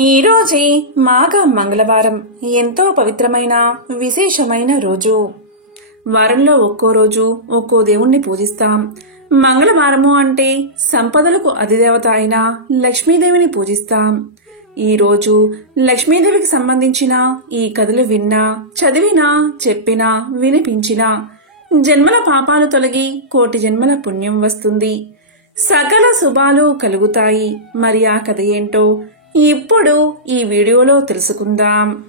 ఈరోజే మాఘ మంగళవారం ఎంతో పవిత్రమైన విశేషమైన రోజు. వారంలో ఒక్కో రోజు ఒక్కో దేవుణ్ణి పూజిస్తాం. మంగళవారము అంటే సంపదలకు అధిదేవత అయిన లక్ష్మీదేవిని పూజిస్తాం. ఈ రోజు లక్ష్మీదేవికి సంబంధించిన ఈ కథలు విన్నా, చదివినా, చెప్పినా, వినిపించినా జన్మల పాపాలు తొలగి కోటి జన్మల పుణ్యం వస్తుంది. సకల శుభాలు కలుగుతాయి. మరి ఆ కథ ఏంటో ఇప్పుడు ఈ వీడియోలో తెలుసుకుందాం.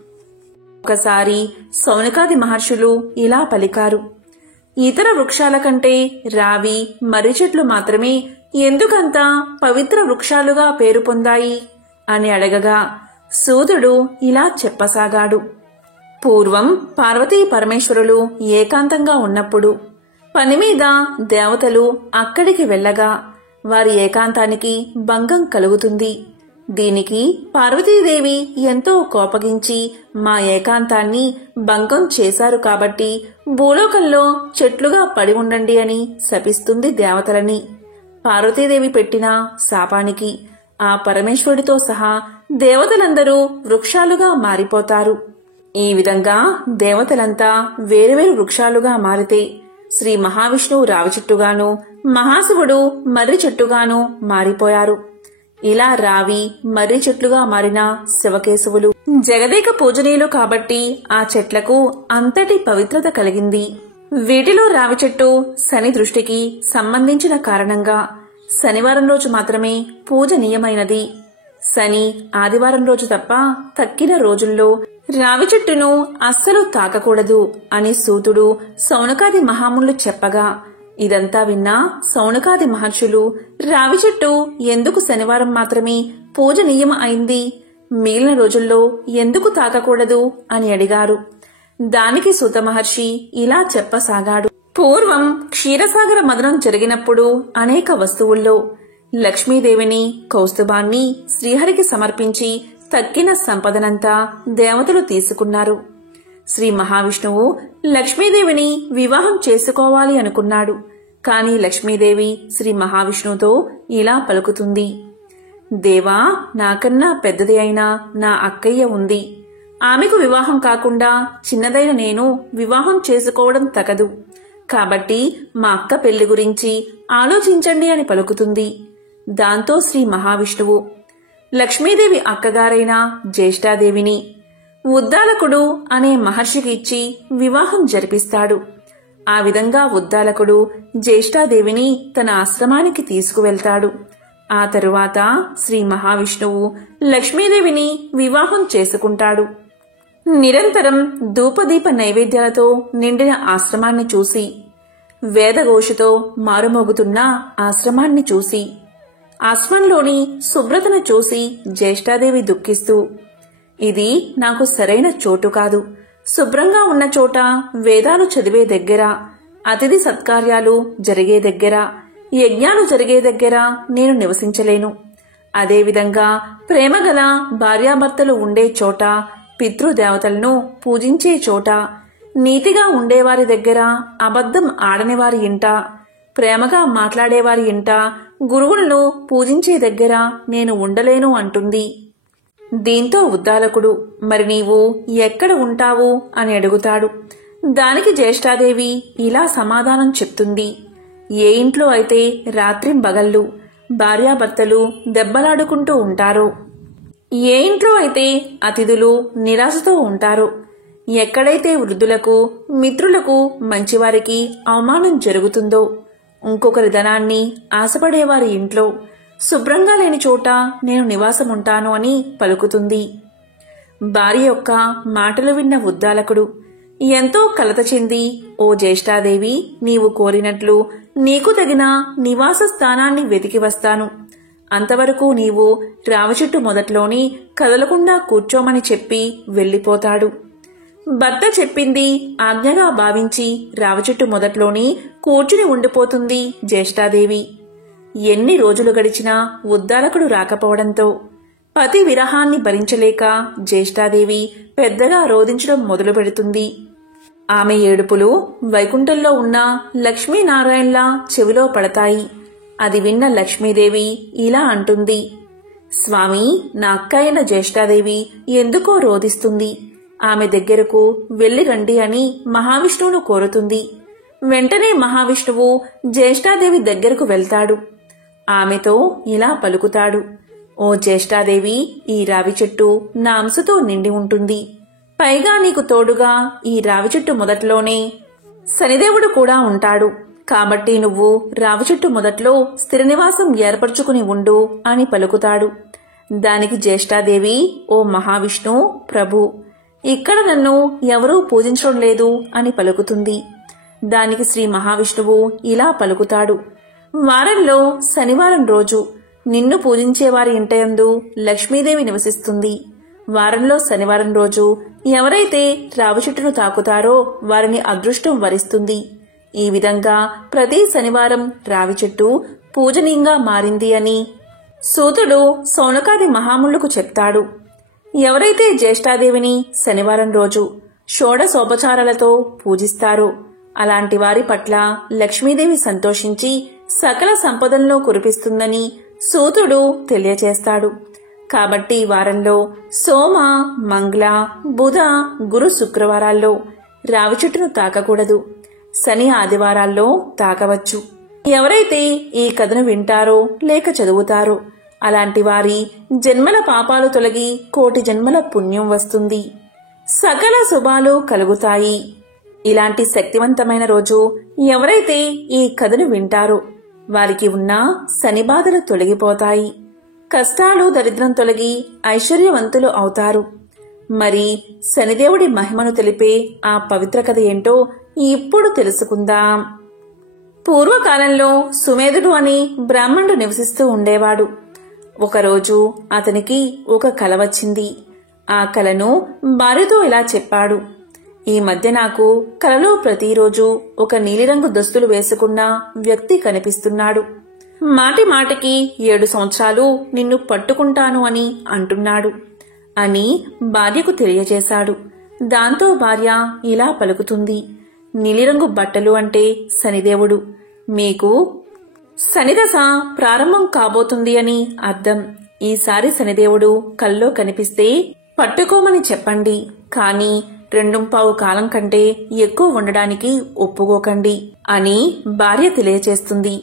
ఒకసారి శౌనకాది మహర్షులు ఇలా పలికారు. ఇతర వృక్షాల కంటే రావి, మర్రి చెట్లు మాత్రమే ఎందుకంత పవిత్ర వృక్షాలుగా పేరు పొందాయి అని అడగగా సూతుడు ఇలా చెప్పసాగాడు. పూర్వం పార్వతీ పరమేశ్వరులు ఏకాంతంగా ఉన్నప్పుడు పని మీద దేవతలు అక్కడికి వెళ్ళగా వారి ఏకాంతానికి భంగం కలుగుతుంది. దీనికి పార్వతీదేవి ఎంతో కోపగించి మా ఏకాంతాన్ని భంగం చేశారు కాబట్టి భూలోకంలో చెట్లుగా పడి ఉండండి అని శపిస్తుంది దేవతలని. పార్వతీదేవి పెట్టిన శాపానికి ఆ పరమేశ్వరుడితో సహా దేవతలందరూ వృక్షాలుగా మారిపోతారు. ఈ విధంగా దేవతలంతా వేరువేరు వృక్షాలుగా మారితే శ్రీ మహావిష్ణువు రావి చెట్టుగాను, మహాశివుడు మర్రి చెట్టుగాను మారిపోయారు. ఇలా రావి, మర్రి చెట్లుగా మారిన శివకేశవులు జగదేక పూజనీయులు కాబట్టి ఆ చెట్లకు అంతటి పవిత్రత కలిగింది. వీటిలో రావి చెట్టు శని దృష్టికి సంబంధించిన కారణంగా శనివారం రోజు మాత్రమే పూజనీయమైనది. శని ఆదివారం రోజు తప్ప తక్కిన రోజుల్లో రావి చెట్టును అస్సలు తాకకూడదు అని సూతుడు శౌనకాది మహామునులు చెప్పగా ఇదంతా విన్నా శౌనకాది మహర్షులు రావి చెట్టు ఎందుకు శనివారం మాత్రమే పూజనీయం అయింది, మిగిలిన రోజుల్లో ఎందుకు తాకకూడదు అని అడిగారు. దానికి సూత మహర్షి ఇలా చెప్పసాగాడు. పూర్వం క్షీరసాగర మదనం జరిగినప్పుడు అనేక వస్తువుల్లో లక్ష్మీదేవిని, కౌస్తుభాన్ని శ్రీహరికి సమర్పించి తక్కిన సంపదనంతా దేవతలు తీసుకున్నారు. శ్రీ మహావిష్ణువు లక్ష్మీదేవిని వివాహం చేసుకోవాలి అనుకున్నాడు. కాని లక్ష్మీదేవి శ్రీ మహావిష్ణువుతో ఇలా పలుకుతుంది. దేవా, నాకన్నా పెద్దది అయినా నా అక్కయ్య ఉంది. ఆమెకు వివాహం కాకుండా చిన్నదైన నేను వివాహం చేసుకోవడం తగదు. కాబట్టి మా అక్క పెళ్లి గురించి ఆలోచించండి అని పలుకుతుంది. దాంతో శ్రీ మహావిష్ణువు లక్ష్మీదేవి అక్కగారైన జ్యేష్ఠాదేవిని ఉద్దాలకుడు అనే మహర్షికి ఇచ్చి వివాహం జరిపిస్తాడు. ఆ విధంగా ఉద్దాలకుడు జ్యేష్ఠాదేవిని తన ఆశ్రమానికి తీసుకువెళ్తాడు. ఆ తరువాత శ్రీ మహావిష్ణువు లక్ష్మీదేవిని వివాహం చేసుకుంటాడు. నిరంతరం ధూపదీప నైవేద్యాలతో నిండిన ఆశ్రమాన్ని చూసి, వేదఘోషతో మారుమోగుతున్న ఆశ్రమాన్ని చూసి, ఆశ్రమంలోని శుభ్రతను చూసి జ్యేష్ఠాదేవి దుఃఖిస్తూ, ఇది నాకు సరైన చోటు కాదు. శుభ్రంగా ఉన్న చోట, వేదాలు చదివే దగ్గర, అతిథి సత్కార్యాలు జరిగే దగ్గర, యజ్ఞాలు జరిగే దగ్గర నేను నివసించలేను. అదేవిధంగా ప్రేమగల భార్యాభర్తలు ఉండే చోట, పితృదేవతలను పూజించే చోట, నీతిగా ఉండేవారి దగ్గర, అబద్ధం ఆడనివారి ఇంట, ప్రేమగా మాట్లాడేవారి ఇంట, గురువులను పూజించే దగ్గర నేను ఉండలేను అంటుంది. దీంతో ఉద్దాలకుడు మరి నీవు ఎక్కడ ఉంటావు అని అడుగుతాడు. దానికి జ్యేష్ఠాదేవి ఇలా సమాధానం చెప్తుంది. ఏ ఇంట్లో అయితే రాత్రింబగళ్ళు భార్యాభర్తలు దెబ్బలాడుకుంటూ ఉంటారో, ఏ ఇంట్లో అయితే అతిథులు నిరాశతో ఉంటారో, ఎక్కడైతే వృద్ధులకు, మిత్రులకు, మంచివారికి అవమానం జరుగుతుందో, ఇంకొకరి ధనాన్ని ఆశపడేవారి ఇంట్లో, శుభ్రంగా లేని చోట నేను నివాసముంటాను అని పలుకుతుంది. భార్య యొక్క మాటలు విన్న ఉద్దాలకుడు ఎంతో కలత చెంది, ఓ జ్యేష్ఠాదేవి, నీవు కోరినట్లు నీకు తగిన నివాస స్థానాన్ని వెతికి వస్తాను. అంతవరకు నీవు రావి చెట్టు మొదట్లోని కదలకుండా కూర్చోమని చెప్పి వెళ్లిపోతాడు. భర్త చెప్పింది ఆజ్ఞగా భావించి రావి చెట్టు మొదట్లోని కూర్చుని ఉండిపోతుంది జ్యేష్ఠాదేవి. ఎన్ని రోజులు గడిచినా ఉద్దాలకుడు రాకపోవడంతో పతి విరహాన్ని భరించలేక జ్యేష్ఠాదేవి పెద్దగా రోదించడం మొదలు పెడుతుంది. ఆమె ఏడుపులు వైకుంఠంలో ఉన్న లక్ష్మీనారాయణలా చెవిలో పడతాయి. అది విన్న లక్ష్మీదేవి ఇలా అంటుంది. స్వామి, నా అక్క అయిన జ్యేష్ఠాదేవి ఎందుకో రోదిస్తుంది. ఆమె దగ్గరకు వెళ్ళి రండి అని మహావిష్ణువును కోరుతుంది. వెంటనే మహావిష్ణువు జ్యేష్ఠాదేవి దగ్గరకు వెళ్తాడు. ఆమెతో ఇలా పలుకుతాడు: ఓ జ్యేష్ఠాదేవి, ఈ రావి చెట్టు నా అంశతో నిండి ఉంటుంది. పైగా నీకు తోడుగా ఈ రావి చెట్టు మొదట్లోనే శనిదేవుడు కూడా ఉంటాడు. కాబట్టి నువ్వు రావి చెట్టు మొదట్లో స్థిర నివాసం ఏర్పరచుకుని ఉండు అని పలుకుతాడు. దానికి జ్యేష్ఠాదేవి, ఓ మహావిష్ణు ప్రభు, ఇక్కడ నన్ను ఎవరూ పూజించడం లేదు అని పలుకుతుంది. దానికి శ్రీ మహావిష్ణువు ఇలా పలుకుతాడు: వారంలో శనివారం రోజు నిన్ను పూజించేవారి ఇంటయందు లక్ష్మీదేవి నివసిస్తుంది. వారంలో శనివారం రోజు ఎవరైతే రావి చెట్టును తాకుతారో వారిని అదృష్టం వరిస్తుంది. ఈ విధంగా ప్రతి శనివారం రావి చెట్టు పూజనీయంగా మారింది అని సూతుడు సౌనకాది మహామునులకు చెప్తాడు. ఎవరైతే జ్యేష్ఠాదేవిని శనివారం రోజు షోడశోపచారాలతో పూజిస్తారో అలాంటి వారి పట్ల లక్ష్మీదేవి సంతోషించి సకల సంపదలను కురిపిస్తుందని సూతుడు తెలియచేస్తాడు. కాబట్టి వారంలో సోమ, మంగళ, బుధ, గురు, శుక్రవారాల్లో రావి చెట్టును తాకకూడదు. శని, ఆదివారాల్లో తాకవచ్చు. ఎవరైతే ఈ కథను వింటారో లేక చదువుతారో అలాంటి వారి జన్మల పాపాలు తొలగి కోటి జన్మల పుణ్యం వస్తుంది. సకల శుభాలు కలుగుతాయి. ఇలాంటి శక్తివంతమైన రోజు ఎవరైతే ఈ కథను వింటారో వారికి ఉన్న శని బాధలు తొలగిపోతాయి. కష్టాలు, దరిద్రం తొలగి ఐశ్వర్యవంతులు అవుతారు. మరి శనిదేవుడి మహిమను తెలిపే ఆ పవిత్ర కథ ఏంటో ఇప్పుడు తెలుసుకుందాం. పూర్వకాలంలో సుమేధుడు అని బ్రాహ్మణుడు నివసిస్తూ ఉండేవాడు. ఒకరోజు అతనికి ఒక కల వచ్చింది. ఆ కలను భార్యతో ఇలా చెప్పాడు: ఈ మధ్య నాకు కలలో ప్రతిరోజు ఒక నీలిరంగు దుస్తులు వేసుకున్న వ్యక్తి కనిపిస్తున్నాడు. మాటి మాటికి 7 సంవత్సరాలు నిన్ను పట్టుకుంటాను అని అంటున్నాడు అని భార్యకు తెలియజేశాడు. దాంతో భార్య ఇలా పలుకుతుంది: నీలిరంగు బట్టలు అంటే శనిదేవుడు. మీకు శనిదశ ప్రారంభం కాబోతుంది అని అర్థం. ఈసారి శనిదేవుడు కల్లో కనిపిస్తే పట్టుకోమని చెప్పండి. కానీ 2.25 కాలం కంటే ఎక్కువ ఉండడానికి ఒప్పుకోకండి అని భార్య తెలియచేస్తుంది.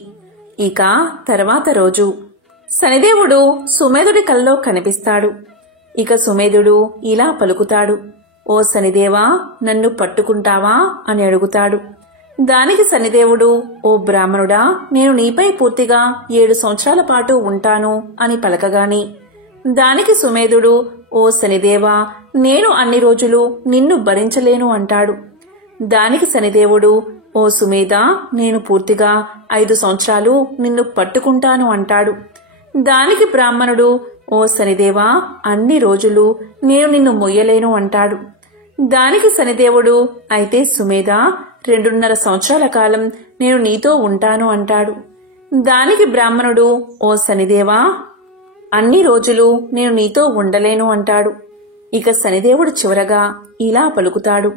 ఇక తర్వాత రోజు శనిదేవుడు సుమేధుడి కల్లో కనిపిస్తాడు. ఇక సుమేధుడు ఇలా పలుకుతాడు: ఓ శనిదేవా, నన్ను పట్టుకుంటావా అని అడుగుతాడు. దానికి శనిదేవుడు: ఓ బ్రాహ్మణుడా, నేను నీపై పూర్తిగా 7 సంవత్సరాల పాటు ఉంటాను అని పలకగాని దానికి సుమేధుడు: ఓ శనిదేవా, నేను అన్ని రోజులు నిన్ను భరించలేను అంటాడు. దానికి శనిదేవుడు: ఓ సుమేధ, నేను పూర్తిగా 5 సంవత్సరాలు నిన్ను పట్టుకుంటాను అంటాడు. దానికి బ్రాహ్మణుడు: ఓ శనిదేవా, అన్ని రోజులు నేను నిన్ను మొయ్యలేను అంటాడు. దానికి శనిదేవుడు: అయితే సుమేధ, 2.5 సంవత్సరాల కాలం నేను నీతో ఉంటాను అంటాడు. దానికి బ్రాహ్మణుడు: ఓ శనిదేవా, అన్ని రోజులు నేను నీతో ఉండలేను అంటాడు. ఇక శనిదేవుడు చివరగా ఇలా పలుకుతాడు: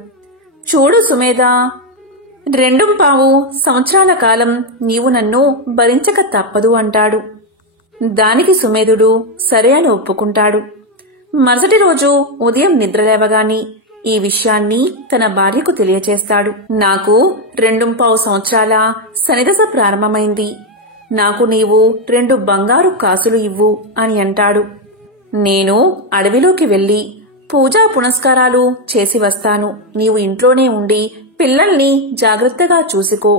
చూడు సుమేధ, 2.25 సంవత్సరాల కాలం నీవు నన్ను భరించక తప్పదు అంటాడు. దానికి సుమేధుడు సరే అని ఒప్పుకుంటాడు. మరుసటి రోజు ఉదయం నిద్రలేవగాని ఈ విషయాన్ని తన భార్యకు తెలియచేస్తాడు. నాకు 2.25 సంవత్సరాల శనిదశ ప్రారంభమైంది. నాకు నీవు 2 బంగారు కాసులు ఇవ్వు అని అంటాడు. నేను అడవిలోకి వెళ్లి పూజా పునస్కారాలు చేసి వస్తాను. నీవు ఇంట్లోనే ఉండి పిల్లల్ని జాగ్రత్తగా చూసుకో.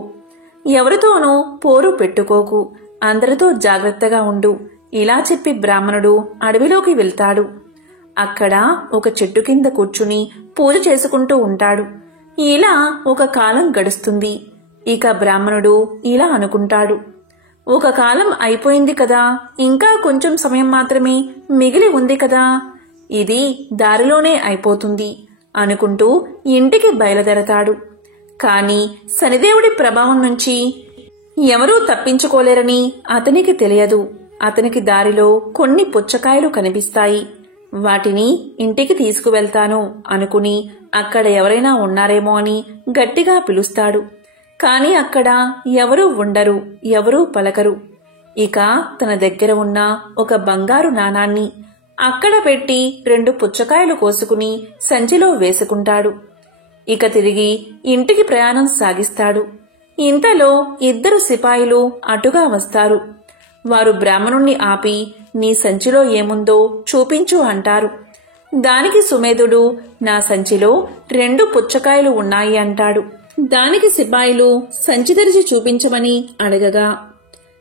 ఎవరితోనూ పోరు పెట్టుకోకు. అందరితో జాగ్రత్తగా ఉండు. ఇలా చెప్పి బ్రాహ్మణుడు అడవిలోకి వెళ్తాడు. అక్కడ ఒక చెట్టు కింద కూర్చుని పూజ చేసుకుంటూ ఉంటాడు. ఇలా ఒక కాలం గడుస్తుంది. ఇక బ్రాహ్మణుడు ఇలా అనుకుంటాడు: ఒక కాలం అయిపోయింది కదా, ఇంకా కొంచెం సమయం మాత్రమే మిగిలి ఉంది కదా, ఇది దారిలోనే అయిపోతుంది అనుకుంటూ ఇంటికి బయలుదేరతాడు. కాని శనిదేవుడి ప్రభావం నుంచి ఎవరూ తప్పించుకోలేరని అతనికి తెలియదు. అతనికి దారిలో కొన్ని పుచ్చకాయలు కనిపిస్తాయి. వాటిని ఇంటికి తీసుకువెళ్తాను అనుకుని అక్కడ ఎవరైనా ఉన్నారేమో అని గట్టిగా పిలుస్తాడు. కాని అక్కడ ఎవరూ ఉండరు, ఎవరూ పలకరు. ఇక తన దగ్గర ఉన్న ఒక బంగారు నాణాన్ని అక్కడ పెట్టి 2 పుచ్చకాయలు కోసుకుని సంచిలో వేసుకుంటాడు. ఇక తిరిగి ఇంటికి ప్రయాణం సాగిస్తాడు. ఇంతలో 2 సిపాయిలు అటుగా వస్తారు. వారు బ్రాహ్మణుణ్ణి ఆపి, నీ సంచిలో ఏముందో చూపించు అంటారు. దానికి సుమేధుడు, నా సంచిలో 2 పుచ్చకాయలు ఉన్నాయి అంటాడు. దానికి సిపాయిలు సంచి తెరిచి చూపించమని అడగగా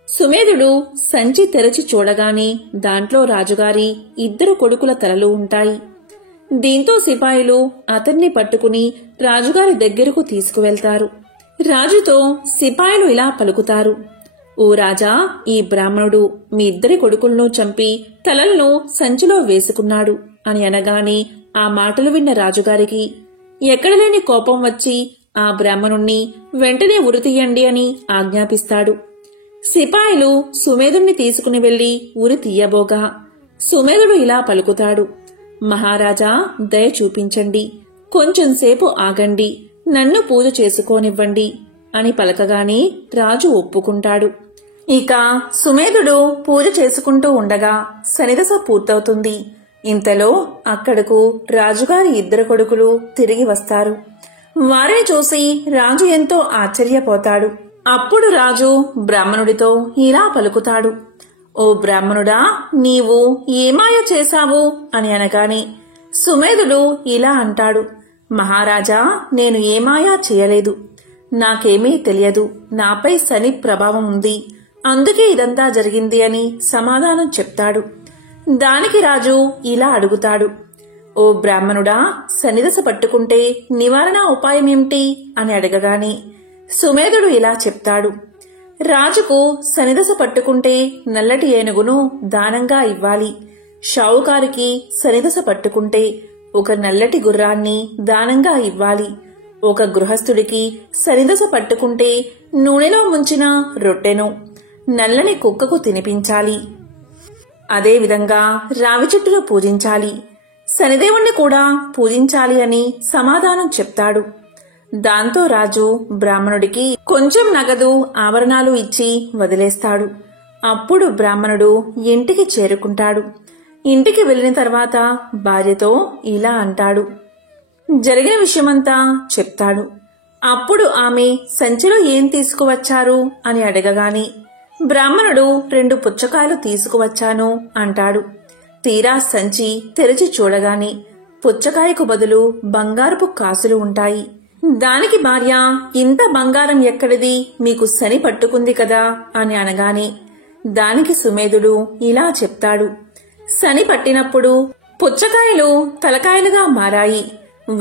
సుమేధుడు సంచి తెరచి చూడగానే దాంట్లో రాజుగారి 2 కొడుకుల తలలు ఉంటాయి. దీంతో సిపాయిలు అతన్ని పట్టుకుని రాజుగారి దగ్గరకు తీసుకువెళ్తారు. రాజుతో సిపాయిలు ఇలా పలుకుతారు, ఓ రాజా, ఈ బ్రాహ్మణుడు మీ 2 కొడుకులను చంపి తలలను సంచిలో వేసుకున్నాడు అని అనగానే ఆ మాటలు విన్న రాజుగారికి ఎక్కడలేని కోపం వచ్చి ఆ బ్రాహ్మణుణ్ణి వెంటనే ఉరితీయండి అని ఆజ్ఞాపిస్తాడు. సిపాయిలు సుమేధుణ్ణి తీసుకుని వెళ్లి ఉరి తీయబోగా సుమేధుడు ఇలా పలుకుతాడు, మహారాజా, దయ చూపించండి, కొంచెంసేపు ఆగండి, నన్ను పూజ చేసుకోనివ్వండి అని పలకగానే రాజు ఒప్పుకుంటాడు. ఇక సుమేధుడు పూజ చేసుకుంటూ ఉండగా శనిదశ పూర్తవుతుంది. ఇంతలో అక్కడకు రాజుగారి 2 కొడుకులు తిరిగి వస్తారు. వారిని చూసి రాజు ఎంతో ఆశ్చర్యపోతాడు. అప్పుడు రాజు బ్రాహ్మణుడితో ఇలా పలుకుతాడు, ఓ బ్రాహ్మణుడా, నీవు ఏమాయ చేశావు అని అనగానే సుమేధుడు ఇలా అంటాడు, మహారాజా, నేను ఏమాయా చేయలేదు, నాకేమీ తెలియదు, నాపై శని ప్రభావం ఉంది, అందుకే ఇదంతా జరిగింది అని సమాధానం చెప్తాడు. దానికి రాజు ఇలా అడుగుతాడు, ఓ బ్రాహ్మణుడా, శనిదశ పట్టుకుంటే నివారణ ఉపాయం ఏమిటి అని అడగగానే సుమేధుడు ఇలా చెప్తాడు, రాజుకు శనిదశ పట్టుకుంటే నల్లటి ఏనుగును దానంగా ఇవ్వాలి, షావుకారికి శనిదశ పట్టుకుంటే ఒక నల్లటి గుర్రాన్ని దానంగా ఇవ్వాలి, ఒక గృహస్థుడికి శనిదశ పట్టుకుంటే నూనెలో ముంచిన రొట్టెను నల్లని కుక్కకు తినిపించాలి, అదేవిధంగా రావి చెట్టును పూజించాలి, శనిదేవుణ్ణి కూడా పూజించాలి అని సమాధానం చెప్తాడు. దాంతో రాజు బ్రాహ్మణుడికి కొంచెం నగదు ఆభరణాలు ఇచ్చి వదిలేస్తాడు. అప్పుడు బ్రాహ్మణుడు ఇంటికి చేరుకుంటాడు. ఇంటికి వెళ్లిన తర్వాత భార్యతో ఇలా అంటాడు, జరిగిన విషయమంతా చెప్తాడు. అప్పుడు ఆమె సంచిలో ఏం తీసుకువచ్చారు అని అడగగానే బ్రాహ్మణుడు 2 పుచ్చకాయలు తీసుకువచ్చాను అంటాడు. తీరా సంచి తెరిచి చూడగానే పుచ్చకాయకు బదులు బంగారపు కాసులు ఉంటాయి. దానికి భార్య, ఇంత బంగారం ఎక్కడిది, మీకు శని పట్టుకుంది కదా అని అనగానే దానికి సుమేధుడు ఇలా చెప్తాడు, శని పట్టినప్పుడు పుచ్చకాయలు తలకాయలుగా మారాయి,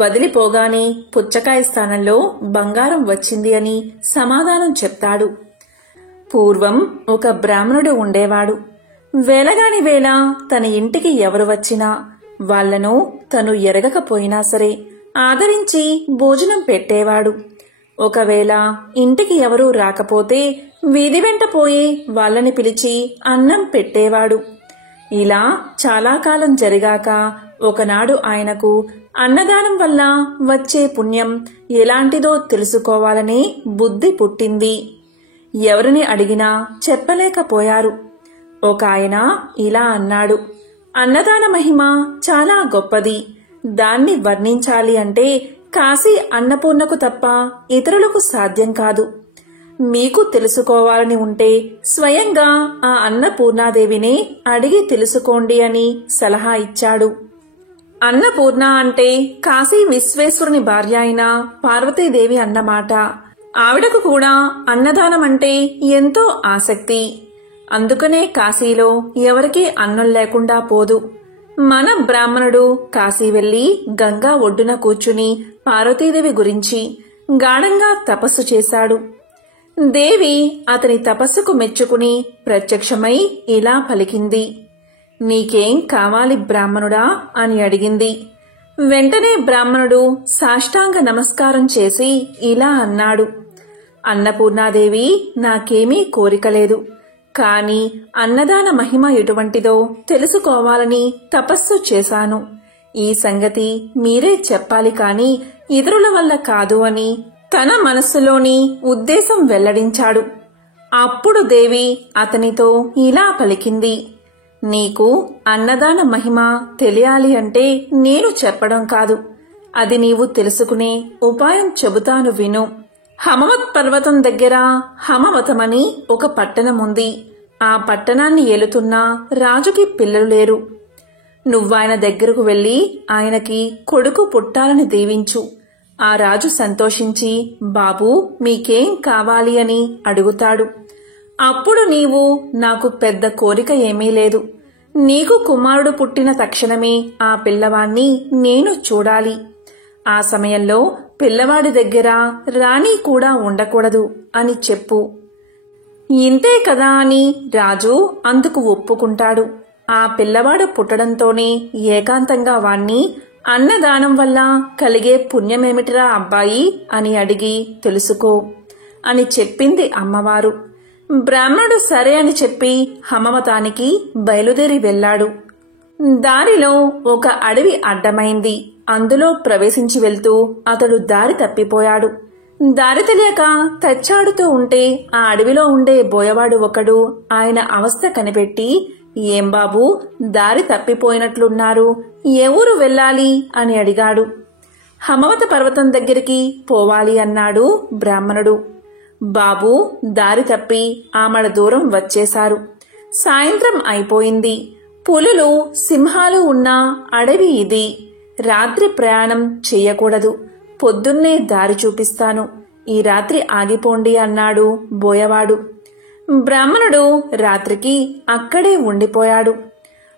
వదిలిపోగానే పుచ్చకాయ స్థానంలో బంగారం వచ్చింది అని సమాధానం చెప్తాడు. పూర్వం ఒక బ్రాహ్మణుడు ఉండేవాడు. వేలగాని వేళ తన ఇంటికి ఎవరు వచ్చినా వాళ్లను తను ఎరగకపోయినా సరే ఆదరించి భోజనం పెట్టేవాడు. ఒకవేళ ఇంటికి ఎవరూ రాకపోతే వీధి వెంట పోయి వాళ్లని పిలిచి అన్నం పెట్టేవాడు. ఇలా చాలా కాలం జరిగాక ఒకనాడు ఆయనకు అన్నదానం వల్ల వచ్చే పుణ్యం ఎలాంటిదో తెలుసుకోవాలనే బుద్ధి పుట్టింది. ఎవరిని అడిగినా చెప్పలేకపోయారు. ఒక ఆయన ఇలా అన్నాడు, అన్నదాన మహిమ చాలా గొప్పది, దాన్ని వర్ణించాలి అంటే కాశీ అన్నపూర్ణకు తప్ప ఇతరులకు సాధ్యం కాదు. మీకు తెలుసుకోవాలని ఉంటే స్వయంగా ఆ అన్నపూర్ణాదేవిని అడిగి తెలుసుకోండి అని సలహా ఇచ్చాడు. అన్నపూర్ణ అంటే కాశీ విశ్వేశ్వరుని భార్య అయిన పార్వతీదేవి అన్నమాట. ఆవిడకు కూడా అన్నదానం అంటే ఎంతో ఆసక్తి. అందుకనే కాశీలో ఎవరికీ అన్నం లేకుండా పోదు. మన బ్రాహ్మణుడు కాశీ వెళ్లి గంగా ఒడ్డున కూర్చుని పార్వతీదేవి గురించి గాఢంగా తపస్సు చేశాడు. దేవి అతని తపస్సుకు మెచ్చుకుని ప్రత్యక్షమై ఇలా పలికింది, నీకేం కావాలి బ్రాహ్మణుడా అని అడిగింది. వెంటనే బ్రాహ్మణుడు సాష్టాంగ నమస్కారం చేసి ఇలా అన్నాడు, అన్నపూర్ణాదేవి, నాకేమీ కోరికలేదు, కాని అన్నదాన మహిమ ఎటువంటిదో తెలుసుకోవాలని తపస్సు చేశాను. ఈ సంగతి మీరే చెప్పాలి కాని ఇతరుల వల్ల కాదు అని తన మనస్సులోని ఉద్దేశం వెల్లడించాడు. అప్పుడు దేవి అతనితో ఇలా పలికింది, నీకు అన్నదాన మహిమ తెలియాలి అంటే నేను చెప్పడం కాదు, అది నీవు తెలుసుకునే ఉపాయం చెబుతాను విను. హమవత్ పర్వతం దగ్గర హమవతమని ఒక పట్టణముంది. ఆ పట్టణాన్ని ఏలుతున్న రాజుకి పిల్లలు లేరు. నువ్వాయన దగ్గరకు వెళ్లి ఆయనకి కొడుకు పుట్టాలని దీవించు. ఆ రాజు సంతోషించి, బాబూ మీకేం కావాలి అని అడుగుతాడు. అప్పుడు నీవు, నాకు పెద్ద కోరిక ఏమీ లేదు, నీకు కుమారుడు పుట్టిన తక్షణమే ఆ పిల్లవాణ్ణి నేను చూడాలి. ఆ సమయంలో పిల్లవాడి దగ్గర రాణి కూడా ఉండకూడదు అని చెప్పు. ఇంతే కదా అని రాజు అందుకు ఒప్పుకుంటాడు. ఆ పిల్లవాడు పుట్టడంతోనే ఏకాంతంగా వాణ్ణి, అన్నదానం వల్ల కలిగే పుణ్యమేమిటిరా అబ్బాయి అని అడిగి తెలుసుకో అని చెప్పింది అమ్మవారు. బ్రాహ్మణుడు సరే అని చెప్పి హమవతానికి బయలుదేరి వెళ్లాడు. దారిలో ఒక అడవి అడ్డమైంది. అందులో ప్రవేశించి వెళ్తూ అతడు దారి తప్పిపోయాడు. దారి తెలియక తచ్చాడుతూ ఉంటే ఆ అడవిలో ఉండే బోయవాడు ఒకడు ఆయన అవస్థ కనిపెట్టి, ఏం బాబూ దారి తప్పిపోయినట్లున్నారు, ఏ ఊరు వెళ్ళాలి అని అడిగాడు. హమవత పర్వతం దగ్గరికి పోవాలి అన్నాడు బ్రాహ్మణుడు. బాబూ దారి తప్పి ఆమడ దూరం వచ్చేశారు. సాయంత్రం అయిపోయింది. పులులు సింహాలు ఉన్న అడవి ఇది. రాత్రి ప్రయాణం చెయ్యకూడదు. పొద్దున్నే దారి చూపిస్తాను, ఈ రాత్రి ఆగిపోండి అన్నాడు బోయవాడు. బ్రాహ్మణుడు రాత్రికి అక్కడే ఉండిపోయాడు.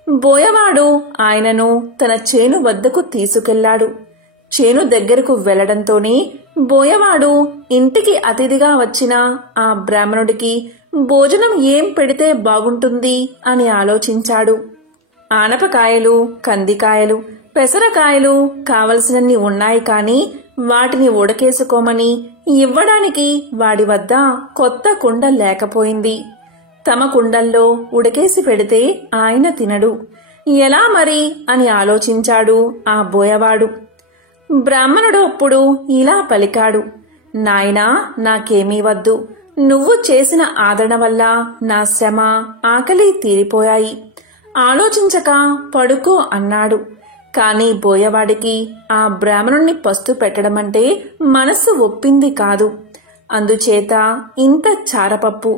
బోయవాడు ఆయనను తన చేను వద్దకు తీసుకెళ్లాడు. చేను దగ్గరకు వెళ్లడంతోనే బోయవాడు ఇంటికి అతిథిగా వచ్చిన ఆ బ్రాహ్మణుడికి భోజనం ఏం పెడితే బాగుంటుంది అని ఆలోచించాడు. ఆనపకాయలు, కందికాయలు, పెసరకాయలు కావలసినన్ని ఉన్నాయి, కాని వాటిని ఉడకేసుకోమని ఇవ్వడానికి వాడి వద్ద కొత్త కుండ లేకపోయింది. తమ కుండల్లో ఉడకేసి పెడితే ఆయన తినడు. ఎలా మరి అని ఆలోచించాడు ఆ బోయవాడు. బ్రాహ్మణుడు అప్పుడు ఇలా పలికాడు, నాయనా నాకేమీ వద్దు, నువ్వు చేసిన ఆదరణ వల్ల నా శ్రమ, ఆకలి తీరిపోయాయి, ఆలోచించక పడుకో అన్నాడు. కాని బోయవాడికి ఆ బ్రాహ్మణుణ్ణి పస్తు పెట్టడమంటే మనస్సు ఒప్పింది కాదు. అందుచేత ఇంత చారపప్పు,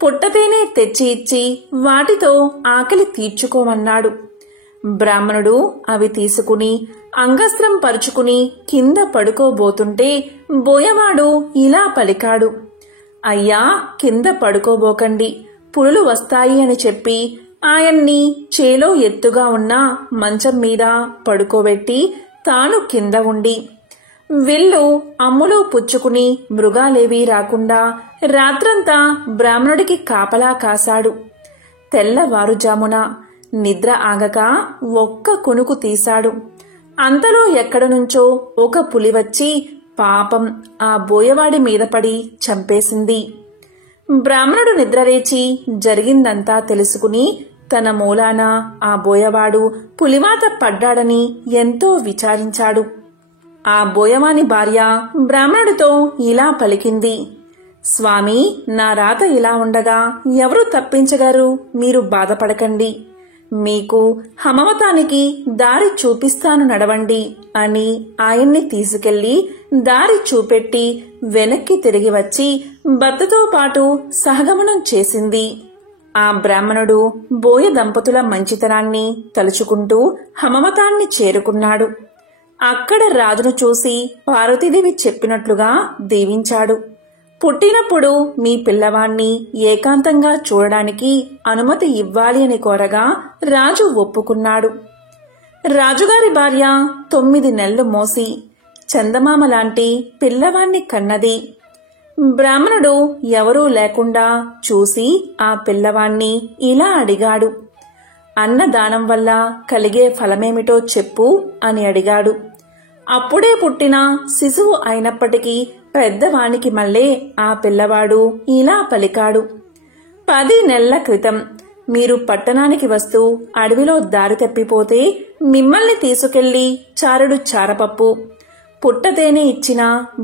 పుట్టతేనే తెచ్చి ఇచ్చి వాటితో ఆకలి తీర్చుకోమన్నాడు. బ్రాహ్మణుడు అవి తీసుకుని అంగస్త్రం పరుచుకుని కింద పడుకోబోతుంటే బోయవాడు ఇలా పలికాడు, అయ్యా కింద పడుకోబోకండి, పులులు వస్తాయి అని చెప్పి ఆయన్ని చేలో ఎత్తుగా ఉన్న మంచం మీద పడుకోబెట్టి తాను కింద ఉండి విల్లు అమ్ములో పుచ్చుకుని మృగాలేవీ రాకుండా రాత్రంతా బ్రాహ్మణుడికి కాపలా కాశాడు. తెల్లవారుజామున నిద్ర ఆగక ఒక్క కునుకు తీశాడు. అంతలో ఎక్కడనుంచో ఒక పులి వచ్చి పాపం ఆ బోయవాడి మీద పడి చంపేసింది. బ్రాహ్మణుడు నిద్రలేచి జరిగిందంతా తెలుసుకుని తన మూలాన ఆ బోయవాడు పులివాత పడ్డాడని ఎంతో విచారించాడు. ఆ బోయవాని భార్య బ్రాహ్మణుడితో ఇలా పలికింది, స్వామి, నా రాత ఇలా ఉండగా ఎవరు తప్పించగలరు, మీరు బాధపడకండి, మీకు హమవతానికి దారి చూపిస్తాను నడవండి అని ఆయన్ని తీసుకెళ్లి దారి చూపెట్టి వెనక్కి తిరిగి వచ్చి భర్తతో పాటు సహగమనం చేసింది. ఆ బ్రాహ్మణుడు బోయ దంపతుల మంచితనాన్ని తలుచుకుంటూ హమవతాన్ని చేరుకున్నాడు. అక్కడ రాజును చూసి పార్వతీదేవి చెప్పినట్లుగా దీవించాడు. పుట్టినప్పుడు మీ పిల్లవాణ్ణి ఏకాంతంగా చూడడానికి అనుమతి ఇవ్వాలి అని కోరగా రాజు ఒప్పుకున్నాడు. రాజుగారి భార్య 9 నెలలు మోసి చందమామ లాంటి పిల్లవాణ్ణి కన్నది. బ్రాహ్మణుడు ఎవరూ లేకుండా చూసి ఆ పిల్లవాణ్ణి ఇలా అడిగాడు, అన్నదానం వల్ల కలిగే ఫలమేమిటో చెప్పు అని అడిగాడు. అప్పుడే పుట్టిన శిశువు అయినప్పటికీ పెద్దవానికి మళ్ళీ ఆ పిల్లవాడు ఇలా పలికాడు, 10 నెలల క్రితం మీరు పట్టణానికి వస్తూ అడవిలో దారి తప్పిపోతే మిమ్మల్ని తీసుకెళ్లి చారుడు చారపప్పు, పుట్టతేనే ఇచ్చిన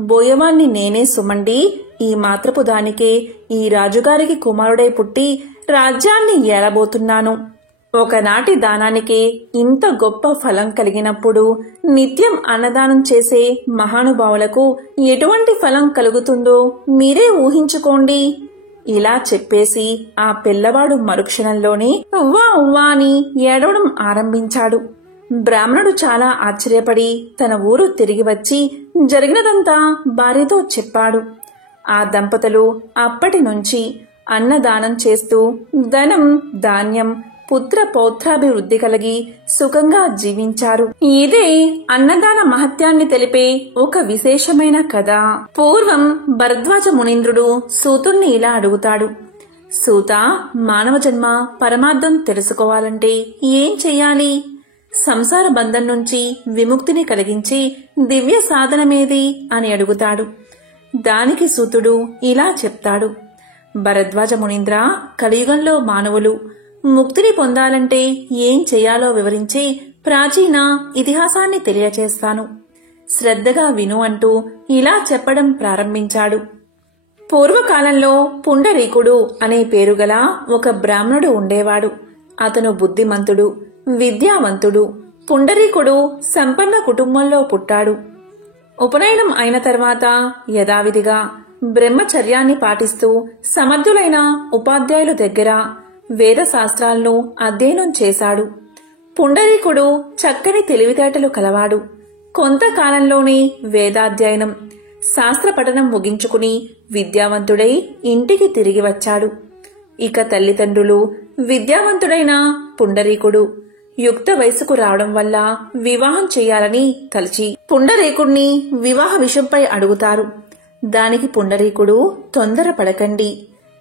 బోయవాన్ని నేనే సుమండి ఈ మాత్రపు దానికే ఈ రాజుగారికి కుమారుడై పుట్టి రాజ్యాన్ని ఏలబోతున్నాను. ఒకనాటి దానానికే ఇంత గొప్ప ఫలం కలిగినప్పుడు నిత్యం అన్నదానం చేసే మహానుభావులకు ఎటువంటి ఫలం కలుగుతుందో మీరే ఊహించుకోండి. ఇలా చెప్పేసి ఆ పిల్లవాడు మరుక్షణంలోనే ఉవ్వా ఉవ్వా అని ఏడవడం ఆరంభించాడు. బ్రాహ్మణుడు చాలా ఆశ్చర్యపడి తన ఊరు తిరిగి వచ్చి జరిగినదంతా భార్యతో చెప్పాడు. ఆ దంపతులు అప్పటి నుంచి అన్నదానం చేస్తూ ధనం, ధాన్యం, పుత్ర పౌత్రాభివృద్ధి కలిగి సుఖంగా జీవించారు. ఇదే అన్నదాన మహత్యాన్ని తెలిపే ఒక విశేషమైన కథ. పూర్వం భరద్వాజ మునీంద్రుడు సూతుణ్ణి ఇలా అడుగుతాడు. సూత, మానవ జన్మ పరమార్థం తెలుసుకోవాలంటే ఏం చెయ్యాలి? సంసార బంధం నుంచి విముక్తిని కలిగించి దివ్య సాధనమేది అని అడుగుతాడు. దానికి సూతుడు ఇలా చెప్తాడు. భరద్వాజ మునీంద్ర, కలియుగంలో మానవులు ముక్తిని పొందాలంటే ఏం చెయ్యాలో వివరించి ప్రాచీన ఇతిహాసాన్ని తెలియచేస్తాను. శ్రద్ధగా విను అంటూ ఇలా చెప్పడం ప్రారంభించాడు. పూర్వకాలంలో పుండరీకుడు అనే పేరుగల ఒక బ్రాహ్మణుడు ఉండేవాడు. అతను బుద్ధిమంతుడు, విద్యావంతుడు. పుండరీకుడు సంపన్న కుటుంబంలో పుట్టాడు. ఉపనయనం అయిన తర్వాత యథావిధిగా బ్రహ్మచర్యాన్ని పాటిస్తూ సమర్థులైన ఉపాధ్యాయుల దగ్గర వేద శాస్త్రాలను అధ్యయనం చేశాడు. పుండరీకుడు చక్కని తెలివితేటలు కలవాడు. కొంతకాలంలోనే వేదాధ్యయనం, శాస్త్ర పఠనం ముగించుకుని విద్యావంతుడై ఇంటికి తిరిగి వచ్చాడు. ఇక తల్లిదండ్రులు విద్యావంతుడైన పుండరీకుడు యుక్త వయసుకు రావడం వల్ల వివాహం చేయాలని తలచి పుండరీకుడిని వివాహ విషయంపై అడుగుతారు. దానికి పుండరీకుడు, తొందరపడకండి,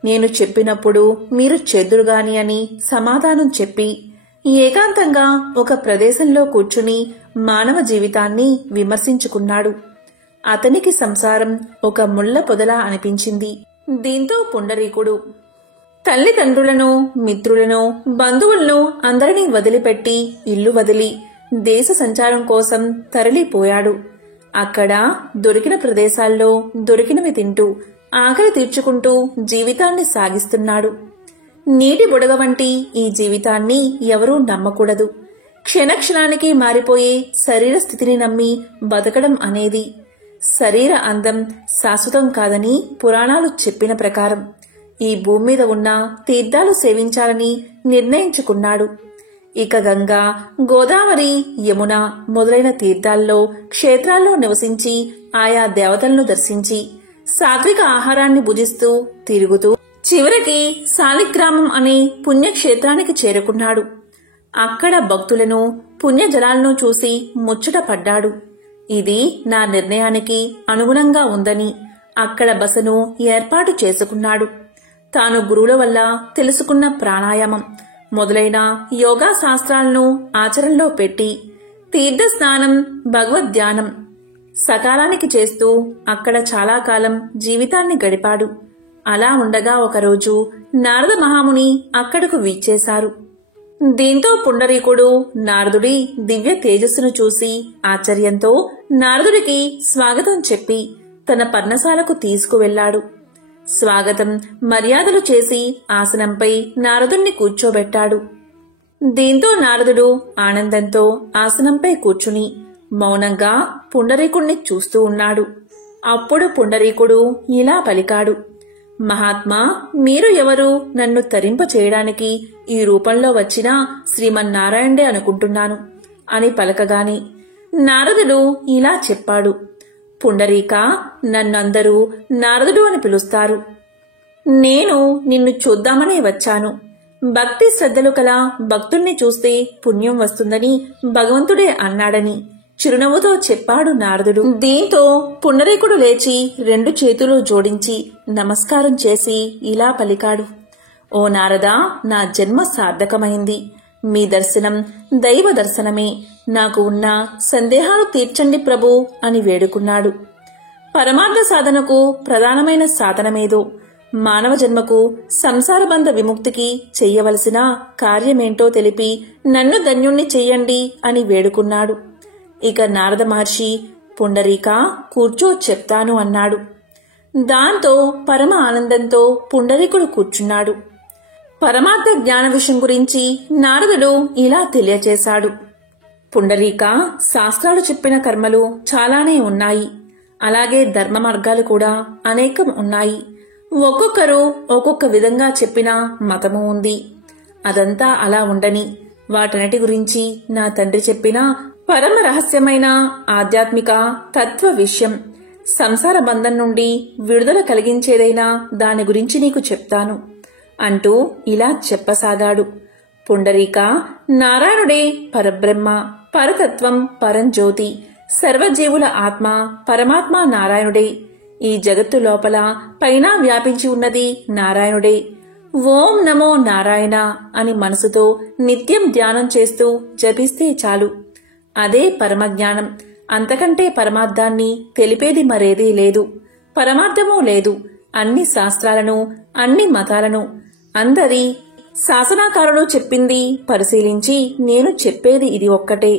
నేను చెప్పినప్పుడు మీరు చెద్దురుగాని అని సమాధానం చెప్పి ఏకాంతంగా ఒక ప్రదేశంలో కూర్చుని మానవ జీవితాన్ని విమర్శించుకున్నాడు. అతనికి సంసారం ఒక ముళ్ల పొదలా అనిపించింది. దీంతో పుండరీకుడు తల్లిదండ్రులను, మిత్రులను, బంధువులను అందరినీ వదిలిపెట్టి ఇల్లు వదిలి దేశ సంచారం కోసం తరలిపోయాడు. అక్కడ దొరికిన ప్రదేశాల్లో దొరికినవి తింటూ ఆకలి తీర్చుకుంటూ జీవితాన్ని సాగిస్తున్నాడు. నీటి బుడగ వంటి ఈ జీవితాన్ని ఎవరూ నమ్మకూడదు. క్షణక్షణానికి మారిపోయే శరీర స్థితిని నమ్మి బతకడం అనేది శరీర అందం శాశ్వతం కాదని పురాణాలు చెప్పిన ప్రకారం ఈ భూమి మీద ఉన్న తీర్థాలు సేవించాలని నిర్ణయించుకున్నాడు. ఇక గంగా, గోదావరి, యమున మొదలైన తీర్థాల్లో, క్షేత్రాల్లో నివసించి ఆయా దేవతలను దర్శించి సాత్విక ఆహారాన్ని భుజిస్తూ తిరుగుతూ చివరికి శాలిగ్రామం అనే పుణ్యక్షేత్రానికి చేరుకున్నాడు. అక్కడ భక్తులను, పుణ్యజలాలను చూసి ముచ్చట పడ్డాడు. ఇది నా నిర్ణయానికి అనుగుణంగా ఉందని అక్కడ బసను ఏర్పాటు చేసుకున్నాడు. తాను గురువుల వల్ల తెలుసుకున్న ప్రాణాయామం మొదలైన యోగా శాస్త్రాలను ఆచరణలో పెట్టి తీర్థ స్నానం, భగవద్ధ్యానం సకాలానికి చేస్తూ అక్కడ చాలా కాలం జీవితాన్ని గడిపాడు. అలా ఉండగా ఒకరోజు నారద మహాముని అక్కడకు వీచ్చేశారు. దీంతో పుండరీకుడు నారదుడి దివ్య తేజస్సును చూసి ఆశ్చర్యంతో నారదుడికి స్వాగతం చెప్పి తన పర్ణశాలకు తీసుకువెళ్లాడు. స్వాగతం, మర్యాదలు చేసి ఆసనంపై నారదుణ్ణి కూర్చోబెట్టాడు. దీంతో నారదుడు ఆనందంతో ఆసనంపై కూర్చుని మౌనంగా పుండరీకుణ్ణి చూస్తూ ఉన్నాడు. అప్పుడు పుండరీకుడు ఇలా పలికాడు. మహాత్మా, మీరు ఎవరు? నన్ను తరింప చేయడానికి ఈ రూపంలో వచ్చిన శ్రీమన్నారాయణుడే అనుకుంటున్నాను అని పలకగాని నారదుడు ఇలా చెప్పాడు. పుండరీక, నన్నందరూ నారదుడు అని పిలుస్తారు. నేను నిన్ను చూద్దామనే వచ్చాను. భక్తి శ్రద్ధలు కల భక్తుణ్ణి చూస్తే పుణ్యం వస్తుందని భగవంతుడే అన్నాడని చిరునవ్వుతో చెప్పాడు నారదుడు. దీంతో పుండరీకుడు లేచి 2 చేతులు జోడించి నమస్కారం చేసి ఇలా పలికాడు. ఓ నారదా, నా జన్మ సార్థకమైంది. మీ దర్శనం దైవ దర్శనమే. నాకు ఉన్న సందేహాలు తీర్చండి ప్రభు అని వేడుకున్నాడు. పరమార్థ సాధనకు ప్రధానమైన సాధనమేదో, మానవ జన్మకు సంసారబంధ విముక్తికి చెయ్యవలసిన కార్యమేంటో తెలిపి నన్ను ధన్యుణ్ణి చెయ్యండి అని వేడుకున్నాడు. ఇక నారద మహర్షి, పుండరీక కూర్చో చెప్తాను అన్నాడు. దాంతో పరమ ఆనందంతో పుండరీకుడు కూర్చున్నాడు. పరమార్థ జ్ఞాన విషయం గురించి నారదుడు ఇలా తెలియచేశాడు. పుండరీక, శాస్త్రాలు చెప్పిన కర్మలు చాలానే ఉన్నాయి. అలాగే ధర్మ మార్గాలు కూడా అనేకం ఉన్నాయి. ఒక్కొక్కరు ఒక్కొక్క విధంగా చెప్పిన మతము ఉంది. అదంతా అలా ఉండని వాటన్నిటి గురించి నా తండ్రి చెప్పిన పరమ రహస్యమైన ఆధ్యాత్మిక తత్వ విషయం, సంసార బంధం నుండి విడుదల కలిగించేదైనా దాని గురించి నీకు చెప్తాను అంటూ ఇలా చెప్పసాగాడు. పుండరీక, నారాయణుడే పరబ్రహ్మ, పరతత్వం, పరంజ్యోతి, సర్వజీవుల ఆత్మ పరమాత్మ నారాయణుడే. ఈ జగత్తు లోపల పైన వ్యాపించి ఉన్నది నారాయణుడే. ఓం నమో నారాయణ అని మనసుతో నిత్యం ధ్యానం చేస్తూ జపిస్తే చాలు. అదే పరమజ్ఞానం. అంతకంటే పరమార్థాన్ని తెలిపేది మరేదీ లేదు. పరమార్థమూ లేదు. అన్ని శాస్త్రాలను, అన్ని మతాలను, అందరి శాసనాకారులు చెప్పింది పరిశీలించి నేను చెప్పేది ఇది ఒక్కటే.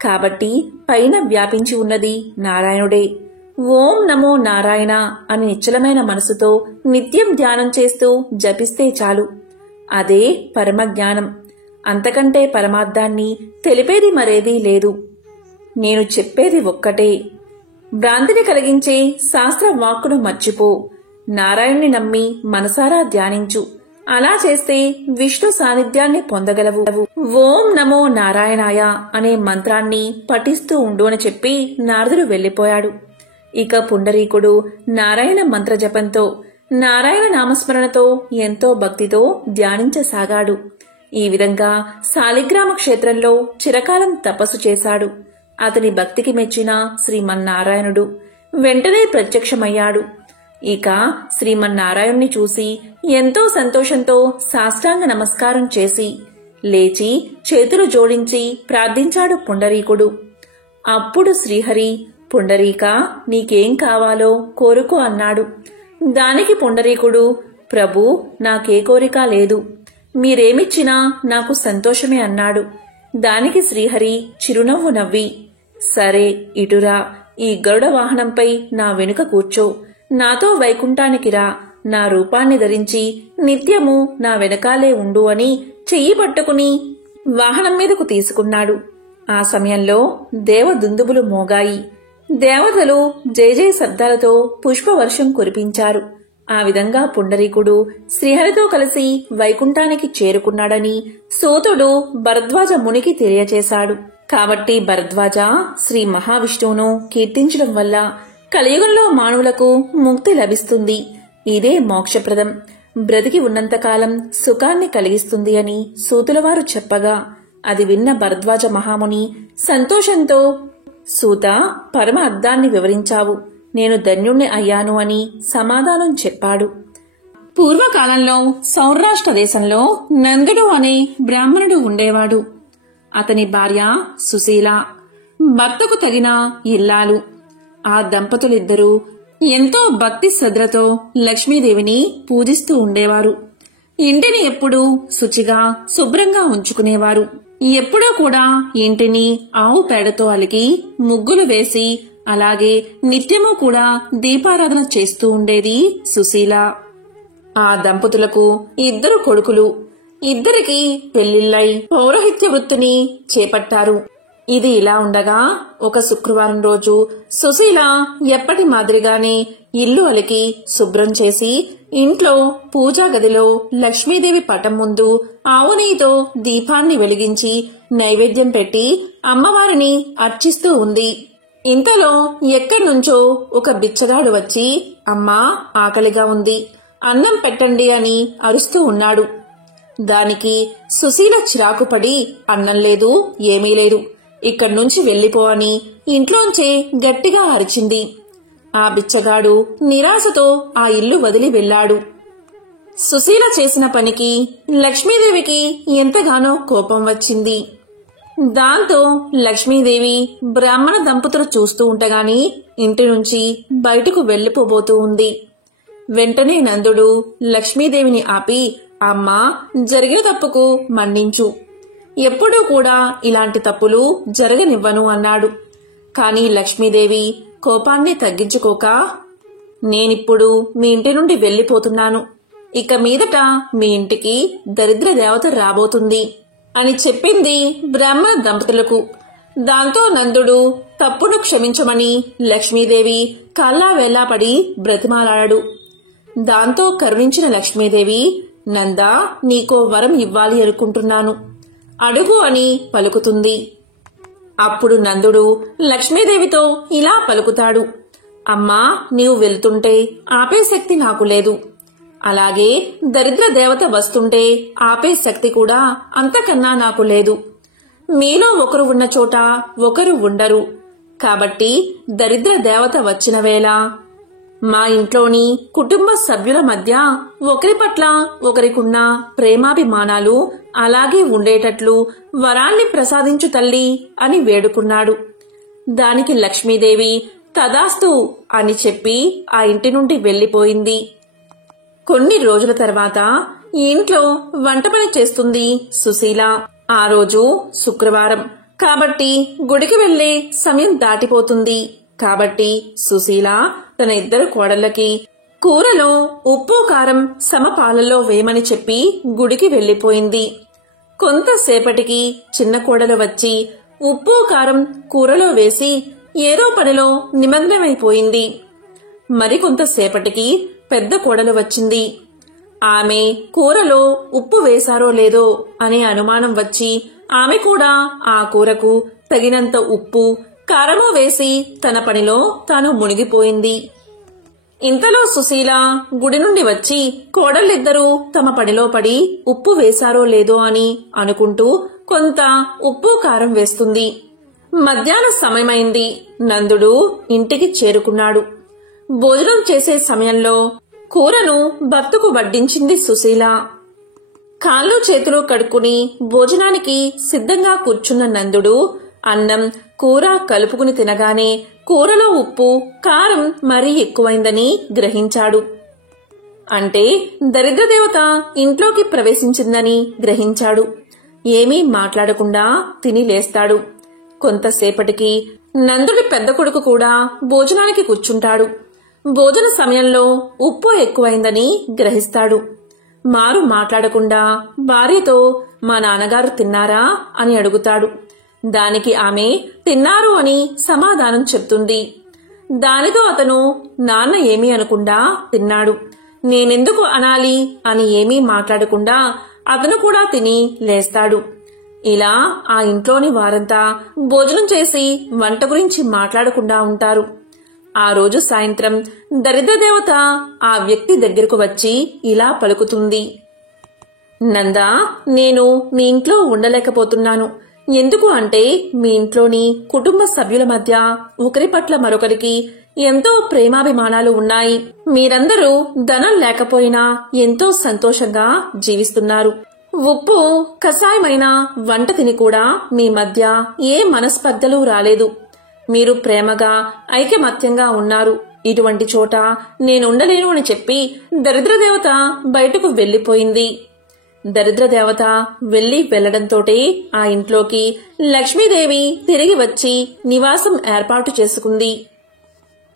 కాబట్టి పైన వ్యాపించి ఉన్నది నారాయణుడే. ఓం నమో నారాయణ అని నిశ్చలమైన మనసుతో నిత్యం ధ్యానం చేస్తూ జపిస్తే చాలు. అదే పరమజ్ఞానం. అంతకంటే పరమార్థాన్ని తెలిపేది మరేదీ లేదు. నేను చెప్పేది ఒక్కటే. భ్రాంతిని కలిగించే శాస్త్ర వాక్కును మర్చిపో. నారాయణ్ణి నమ్మి మనసారా ధ్యానించు. అలా చేస్తే విష్ణు సాన్నిధ్యాన్ని పొందగలవు. ఓం నమో నారాయణాయ అనే మంత్రాన్ని పఠిస్తూ ఉండు అని చెప్పి నారదుడు వెళ్లిపోయాడు. ఇక పుండరీకుడు నారాయణ మంత్ర జపంతో, నారాయణ నామస్మరణతో ఎంతో భక్తితో ధ్యానించసాగాడు. ఈ విధంగా శాలిగ్రామ క్షేత్రంలో చిరకాలం తపస్సు చేశాడు. అతని భక్తికి మెచ్చిన శ్రీమన్నారాయణుడు వెంటనే ప్రత్యక్షమయ్యాడు. ఇక శ్రీమన్నారాయణ్ణి చూసి ఎంతో సంతోషంతో సాష్టాంగ నమస్కారం చేసి లేచి చేతులు జోడించి ప్రార్థించాడు పుండరీకుడు. అప్పుడు శ్రీహరి, పుండరీక, నీకేం కావాలో కోరుకో అన్నాడు. దానికి పుండరీకుడు, ప్రభూ, నాకే కోరిక లేదు. మీరేమిచ్చినా నాకు సంతోషమే అన్నాడు. దానికి శ్రీహరి చిరునవ్వు నవ్వి, సరే ఇటురా, ఈ గరుడ వాహనంపై నా వెనుక కూర్చో. నాతో వైకుంఠానికి రా. నా రూపాన్ని ధరించి నిత్యము నా వెనకాలే ఉండు అని చెయ్యి పట్టుకుని వాహనం మీదకు తీసుకున్నాడు. ఆ సమయంలో దేవదుందుబులు మోగాయి. దేవతలు జయ జయ శబ్దాలతో పుష్పవర్షం కురిపించారు. ఆ విధంగా పుండరీకుడు శ్రీహరితో కలిసి వైకుంఠానికి చేరుకున్నాడని సూతుడు భరద్వాజ మునికి తెలియచేశాడు. కాబట్టి భరద్వాజ, శ్రీ మహావిష్ణువును కీర్తించడం వల్ల కలియుగంలో మానవులకు ముక్తి లభిస్తుంది. ఇదే మోక్షప్రదం. బ్రతికి ఉన్నంతకాలం సుఖాన్ని కలిగిస్తుంది అని సూతులవారు చెప్పగా అది విన్న భరద్వాజ మహాముని సంతోషంతో, సూత, పరమ అర్థాన్ని వివరించావు. నేను ధన్యుణ్ణి అయ్యాను అని సమాధానం చెప్పాడు. పూర్వకాలంలో సౌరాష్ట్ర దేశంలో నందుడు అనే బ్రాహ్మణుడు ఉండేవాడు. అతని భార్య సుశీల, భర్తకు తగిన ఇల్లాలు. ఆ దంపతులిద్దరూ ఎంతో భక్తి శ్రద్ధలతో లక్ష్మీదేవిని పూజిస్తూ ఉండేవారు. ఇంటిని ఎప్పుడూ శుచిగా శుభ్రంగా ఉంచుకునేవారు. ఎప్పుడూ కూడా ఇంటిని ఆవు పేడతో అలికి ముగ్గులు వేసి అలాగే నిత్యము కూడా దీపారాధన చేస్తూ ఉండేది సుశీల. ఆ దంపతులకు 2 కొడుకులు. ఇద్దరికి పెళ్లిళ్లై పౌరోహిత్య వృత్తిని చేపట్టారు. ఇది ఇలా ఉండగా ఒక శుక్రవారం రోజు సుశీల ఎప్పటి మాదిరిగానే ఇల్లు అలికి శుభ్రం చేసి ఇంట్లో పూజా గదిలో లక్ష్మీదేవి పటం ముందు ఆవు నెయ్యితో దీపాన్ని వెలిగించి నైవేద్యం పెట్టి అమ్మవారిని అర్చిస్తూ ఉంది. ఇంతలో ఎక్కడ్నుంచో ఒక బిచ్చగాడు వచ్చి, అమ్మా, ఆకలిగా ఉంది, అన్నం పెట్టండి అని అరుస్తూ ఉన్నాడు. దానికి సుశీల చిరాకుపడి, అన్నం లేదు, ఏమీ లేదు, ఇక్కడ్నుంచి వెళ్లిపో అని ఇంట్లోంచే గట్టిగా అరిచింది. ఆ బిచ్చగాడు నిరాశతో ఆ ఇల్లు వదిలి వెళ్లాడు. సుశీల చేసిన పనికి లక్ష్మీదేవికి ఎంతగానో కోపం వచ్చింది. దాంతో లక్ష్మీదేవి బ్రాహ్మణ దంపతులు చూస్తూ ఉండగానే ఇంటి నుంచి బయటకు వెళ్లిపోబోతూ ఉంది. వెంటనే నందుడు లక్ష్మీదేవిని ఆపి, అమ్మా, జరిగిన తప్పుకు మన్నించు. ఎప్పుడూ కూడా ఇలాంటి తప్పులు జరగనివ్వను అన్నాడు. కాని లక్ష్మీదేవి కోపాన్ని తగ్గించుకోక, నేనిప్పుడు మీ ఇంటి నుండి వెళ్ళిపోతున్నాను. ఇక మీదట మీ ఇంటికి దరిద్ర దేవత రాబోతుంది అని చెప్పింది బ్రాహ్మణ దంపతులకు. దాంతో నందుడు తప్పును క్షమించమని లక్ష్మీదేవి కాళ్ళా వేళ్లాపడి బ్రతిమాలాడాడు. దాంతో కరుణించిన లక్ష్మీదేవి, నందా, నీకో వరం ఇవ్వాలి అనుకుంటున్నాను, అడుగు అని పలుకుతుంది. అప్పుడు నందుడు లక్ష్మీదేవితో ఇలా పలుకుతాడు, అమ్మా, నీవు వెళ్తుంటే ఆపే శక్తి నాకు లేదు. అలాగే దరిద్ర దేవత వస్తుంటే ఆపే శక్తి కూడా అంతకన్నా నాకు లేదు. మీలో ఒకరు ఉన్న చోట ఒకరు ఉండరు. కాబట్టి దరిద్ర దేవత వచ్చిన వేళ మా ఇంట్లోని కుటుంబ సభ్యుల మధ్య ఒకరి పట్ల ఒకరికున్న ప్రేమాభిమానాలు అలాగే ఉండేటట్లు వరాన్ని ప్రసాదించు తల్లి అని వేడుకున్నాడు. దానికి లక్ష్మీదేవి తదాస్తు అని చెప్పి ఆ ఇంటి నుండి వెళ్లిపోయింది. కొన్ని రోజుల తర్వాత ఇంట్లో వంట పని చేస్తుంది సుశీల. ఆ రోజు శుక్రవారం కాబట్టి గుడికి వెళ్లే సమయం దాటిపోతుంది. కాబట్టి సుశీల తన ఇద్దరు కోడళ్లకి కూరలో ఉప్పు కారం సమపాలలో వేయమని చెప్పి గుడికి వెళ్లిపోయింది. కొంతసేపటికి చిన్న కోడలు వచ్చి ఉప్పు కారం కూరలో వేసి ఏదో పనిలో నిమగ్నమైపోయింది. మరికొంతసేపటికి పెద్ద కోడలు వచ్చింది. ఆమె కూరలో ఉప్పు వేశారో లేదో అనే అనుమానం వచ్చి ఆమె కూడా ఆ కూరకు తగినంత ఉప్పు కారము వేసి తన పనిలో తాను మునిగిపోయింది. ఇంతలో సుశీల గుడి నుండి వచ్చి కోడళ్ళిద్దరూ తమ పనిలో పడి ఉప్పు వేశారో లేదో అని అనుకుంటూ కొంత ఉప్పు కారం వేస్తుంది. మధ్యాహ్న సమయమైంది. నందుడు ఇంటికి చేరుకున్నాడు. భోజనం చేసే సమయంలో కూరను భర్తకు వడ్డించింది సుశీల. కాళ్ళు చేతులు కడుక్కుని భోజనానికి సిద్ధంగా కూర్చున్న నందుడు అన్నం కూర కలుపుకుని తినగానే కూరలో ఉప్పు కారం మరీ ఎక్కువైందని గ్రహించాడు. అంటే దరిద్రదేవత ఇంట్లోకి ప్రవేశించిందని గ్రహించాడు. ఏమీ మాట్లాడకుండా తిని లేస్తాడు. కొంతసేపటికి నందుడి పెద్ద కొడుకు కూడా భోజనానికి కూర్చుంటాడు. భోజన సమయంలో ఉప్పు ఎక్కువైందని గ్రహిస్తాడు. మారు మాట్లాడకుండా భార్యతో, మా నాన్నగారు తిన్నారా అని అడుగుతాడు. దానికి ఆమె తిన్నారు అని సమాధానం చెప్తుంది. దానితో అతను, నాన్న ఏమీ అనకుండా తిన్నాడు, నేనెందుకు అనాలి అని ఏమీ మాట్లాడకుండా అతను కూడా తిని లేస్తాడు. ఇలా ఆ ఇంట్లోని వారంతా భోజనం చేసి వంట గురించి మాట్లాడకుండా ఉంటారు. ఆ రోజు సాయంత్రం దరిద్రదేవత ఆ వ్యక్తి దగ్గరకు వచ్చి ఇలా పలుకుతుంది, నందా, నేను మీ ఇంట్లో ఉండలేకపోతున్నాను. ఎందుకు అంటే మీ ఇంట్లోని కుటుంబ సభ్యుల మధ్య ఒకరి పట్ల మరొకరికి ఎంతో ప్రేమాభిమానాలు ఉన్నాయి. మీరందరూ ధనం లేకపోయినా ఎంతో సంతోషంగా జీవిస్తున్నారు. ఉప్పు కషాయమైన వంట తిని కూడా మీ మధ్య ఏ మనస్పర్ధలు రాలేదు. మీరు ప్రేమగా ఐకమత్యంగా ఉన్నారు. ఇటువంటి చోట నేనుండలేను అని చెప్పి దరిద్రదేవత బయటకు వెళ్లిపోయింది. దరిద్రదేవత వెళ్లడంతోటే ఆ ఇంట్లోకి లక్ష్మీదేవి తిరిగి వచ్చి నివాసం ఏర్పాటు చేసుకుంది.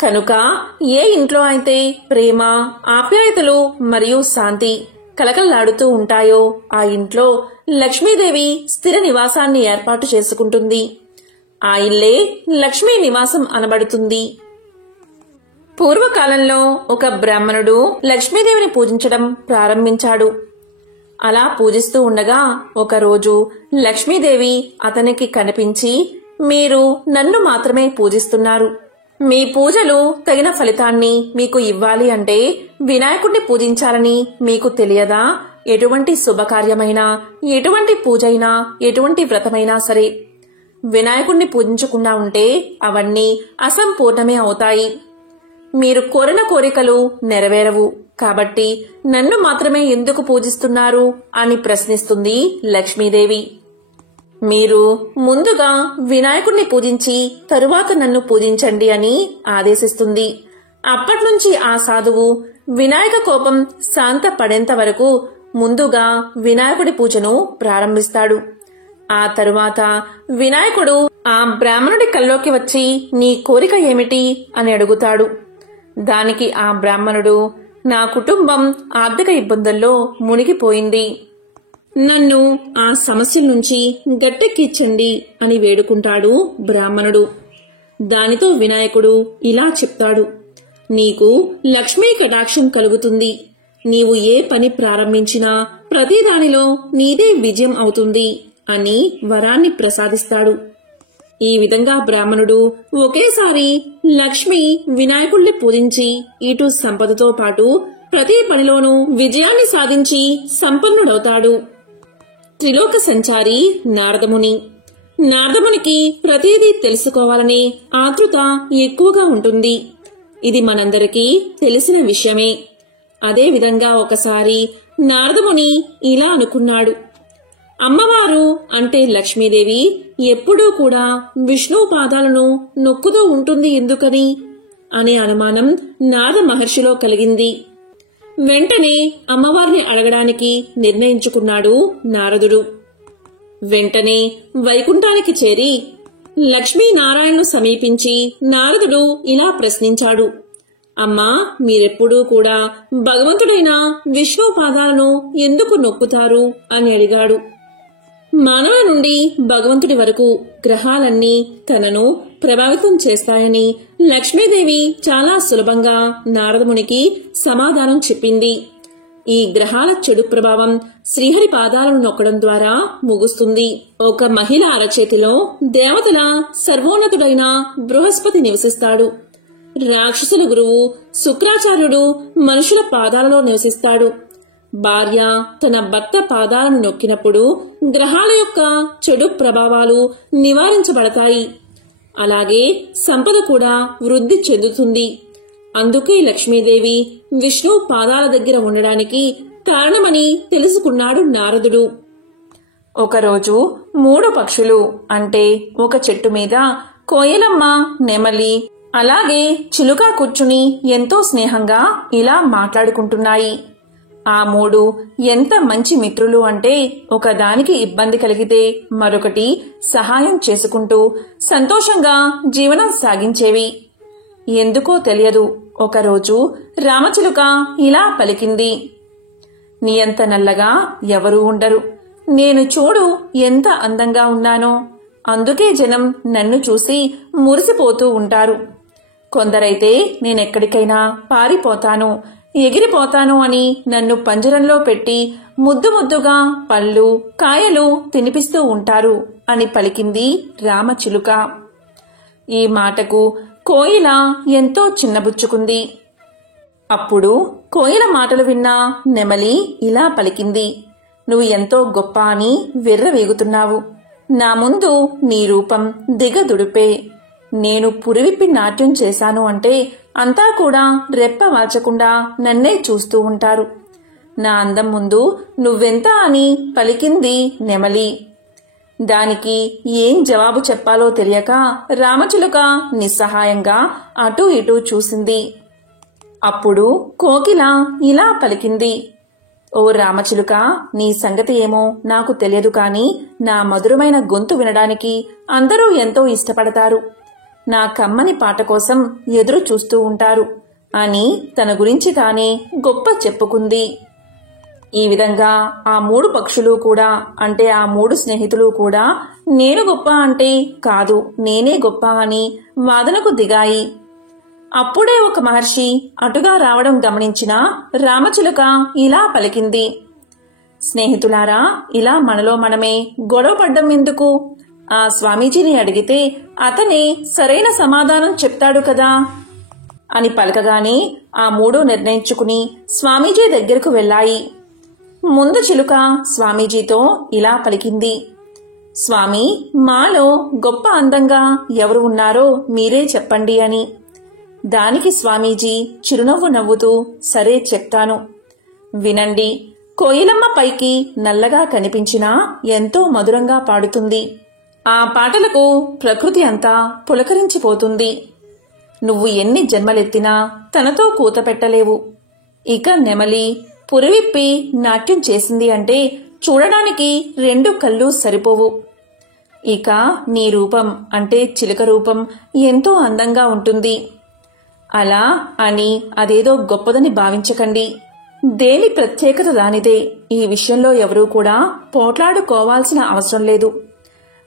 కనుక ఏ ఇంట్లో అయితే ప్రేమ, ఆప్యాయతలు మరియు శాంతి కలకల్లాడుతూ ఉంటాయో ఆ ఇంట్లో లక్ష్మీదేవి స్థిర నివాసాన్ని ఏర్పాటు చేసుకుంటుంది. ఆ ఇల్లే లక్ష్మీ నివాసం అనబడుతుంది. పూర్వకాలంలో ఒక బ్రాహ్మణుడు లక్ష్మీదేవిని పూజించడం ప్రారంభించాడు. అలా పూజిస్తూ ఉండగా ఒకరోజు లక్ష్మీదేవి అతనికి కనిపించి, మీరు నన్ను మాత్రమే పూజిస్తున్నారు. మీ పూజలు తగిన ఫలితాన్ని మీకు ఇవ్వాలి అంటే వినాయకుడిని పూజించాలని మీకు తెలియదా? ఎటువంటి శుభకార్యమైనా, ఎటువంటి పూజైనా, ఎటువంటి వ్రతమైనా సరే వినాయకుడిని పూజించకుండా ఉంటే అవన్నీ అసంపూర్ణమే అవుతాయి. మీరు కోరిన కోరికలు నెరవేరవు. కాబట్టి నన్ను మాత్రమే ఎందుకు పూజిస్తున్నారు అని ప్రశ్నిస్తుంది లక్ష్మీదేవి. మీరు ముందుగా వినాయకుడిని పూజించి తరువాత నన్ను పూజించండి అని ఆదేశిస్తుంది. అప్పట్నుంచి ఆ సాధువు వినాయక కోపం శాంత పడేంత వరకు ముందుగా వినాయకుడి పూజను ప్రారంభిస్తాడు. ఆ తరువాత వినాయకుడు ఆ బ్రాహ్మణుడి కల్లోకి వచ్చి, నీ కోరిక ఏమిటి అని అడుగుతాడు. దానికి ఆ బ్రాహ్మణుడు, నా కుటుంబం ఆర్థిక ఇబ్బందుల్లో మునిగిపోయింది, నన్ను ఆ సమస్యల నుంచి గట్టెక్కించండి అని వేడుకుంటాడు బ్రాహ్మణుడు. దానితో వినాయకుడు ఇలా చెప్తాడు, నీకు లక్ష్మీ కటాక్షం కలుగుతుంది. నీవు ఏ పని ప్రారంభించినా ప్రతిదానిలో నీదే విజయం అవుతుంది అని వరాన్ని ప్రసాదిస్తాడు. ఈ విధంగా బ్రాహ్మణుడు ఒకేసారి లక్ష్మి వినాయకుడిని పూజించి ఇటు సంపదతో పాటు ప్రతి పనిలోనూ విజయాన్ని సాధించి సంపన్నుడవుతాడు. త్రిలోక సంచారి నారదముని. నారదమునికి ప్రతిదీ తెలుసుకోవాలనే ఆతృత ఎక్కువగా ఉంటుంది. ఇది మనందరికీ తెలిసిన విషయమే. అదేవిధంగా ఒకసారి నారదముని ఇలా అనుకున్నాడు, అమ్మవారు అంటే లక్ష్మీదేవి ఎప్పుడూ కూడా విష్ణు పాదాలను నొక్కుతూ ఉంటుంది ఎందుకని అనే అనుమానం నారద మహర్షిలో కలిగింది. వెంటనే అమ్మవారిని అడగడానికి నిర్ణయించుకున్నాడు నారదుడు. వెంటనే వైకుంఠానికి చేరి లక్ష్మీనారాయణను సమీపించి నారదుడు ఇలా ప్రశ్నించాడు, అమ్మా, మీరెప్పుడూ కూడా భగవంతుడైన విష్ణు పాదాలను ఎందుకు నొక్కుతారు అని అడిగాడు. మానవుల నుండి భగవంతుడి వరకు గ్రహాలన్నీ తనను ప్రభావితం చేస్తాయని లక్ష్మీదేవి చాలా సులభంగా నారదమునికి సమాధానం చెప్పింది. ఈ గ్రహాల చెడు ప్రభావం శ్రీహరి పాదాలను నొక్కడం ద్వారా ముగుస్తుంది. ఒక మహిళ అరచేతిలో దేవతల సర్వోన్నతుడైన బృహస్పతి నివసిస్తాడు. రాక్షసుల గురువు శుక్రాచార్యుడు మనుషుల పాదాలలో నివసిస్తాడు. భార్య తన భర్త పాదాలను నొక్కినప్పుడు గ్రహాల యొక్క చెడు ప్రభావాలు నివారించబడతాయి. అలాగే సంపద కూడా వృద్ధి చెందుతుంది. అందుకే లక్ష్మీదేవి విష్ణు పాదాల దగ్గర ఉండడానికి కారణమని తెలుసుకున్నాడు నారదుడు. ఒకరోజు 3 పక్షులు అంటే ఒక చెట్టు మీద కోయిలమ్మ, నెమలి అలాగే చిలుక కూర్చుని ఎంతో స్నేహంగా ఇలా మాట్లాడుకుంటున్నాయి. ఆ 3 ఎంత మంచి మిత్రులు అంటే ఒకదానికి ఇబ్బంది కలిగితే మరొకటి సహాయం చేసుకుంటూ సంతోషంగా జీవనం సాగించేవి. ఎందుకో తెలియదు, ఒకరోజు రామచిలుక ఇలా పలికింది, నీ అంత నల్లగా ఎవరూ ఉండరు. నేను చూడు ఎంత అందంగా ఉన్నానో, అందుకే జనం నన్ను చూసి మురిసిపోతూ ఉంటారు. కొందరైతే నేనెక్కడికైనా పారిపోతాను, ఎగిరిపోతాను అని నన్ను పంజరంలో పెట్టి ముద్దు ముద్దుగా పళ్ళు, కాయలు తినిపిస్తూ ఉంటారు అని పలికింది రామచిలుక. ఈ మాటకు కోయిల ఎంతో చిన్నబుచ్చుకుంది. అప్పుడు కోయిల మాటలు విన్న నెమలి ఇలా పలికింది, నువ్వు ఎంతో గొప్ప అని విర్రవీగుతున్నావు. నా ముందు నీ రూపం దిగదుడిపే. నేను పురివిప్పి నాట్యం చేశాను అంటే అంతా కూడా రెప్ప వాల్చకుండా నన్నే చూస్తూ ఉంటారు. నా అందం ముందు నువ్వెంత అని పలికింది నెమలి. దానికి ఏం జవాబు చెప్పాలో తెలియక రామచిలుక నిస్సహాయంగా అటూ ఇటూ చూసింది. అప్పుడు కోకిల ఇలా పలికింది, ఓ రామచిలుక, నీ సంగతి ఏమో నాకు తెలియదు కాని నా మధురమైన గొంతు వినడానికి అందరూ ఎంతో ఇష్టపడతారు. నా కమ్మని పాట కోసం ఎదురు చూస్తూ ఉంటారు అని తన గురించి తానే గొప్ప చెప్పుకుంది. ఈ విధంగా ఆ 3 పక్షులు కూడా అంటే ఆ 3 స్నేహితులు కూడా నేను గొప్ప అంటే కాదు, నేనే గొప్ప అని వాదనకు దిగాయి. అప్పుడే ఒక మహర్షి అటుగా రావడం గమనించిన రామచిలుక ఇలా పలికింది, స్నేహితులారా, ఇలా మనలో మనమే గొడవపడ్డం ఎందుకు? ఆ స్వామీజీని అడిగితే అతనే సరైన సమాధానం చెప్తాడు కదా అని పలకగానే ఆ 3 నిర్ణయించుకుని స్వామీజీ దగ్గరకు వెళ్లాయి. ముందు చిలుక స్వామీజీతో ఇలా పలికింది, స్వామి, మాలో గొప్ప అందంగా ఎవరు ఉన్నారో మీరే చెప్పండి అని. దానికి స్వామీజీ చిరునవ్వు నవ్వుతూ, సరే చెప్తాను, వినండి. కోయిలమ్మ పైకి నల్లగా కనిపించినా ఎంతో మధురంగా పాడుతుంది. ఆ పాటలకు ప్రకృతి అంతా పులకరించిపోతుంది. నువ్వు ఎన్ని జన్మలెత్తినా తనతో కూత పెట్టలేవు. ఇక నెమలి పురివిప్పి నాట్యం చేసింది అంటే చూడడానికి 2 కళ్ళు సరిపోవు. ఇక నీ రూపం అంటే చిలుక రూపం ఎంతో అందంగా ఉంటుంది. అలా అని అదేదో గొప్పదని భావించకండి. దేని ప్రత్యేకత దానిదే. ఈ విషయంలో ఎవరూ కూడా పోట్లాడుకోవాల్సిన అవసరం లేదు.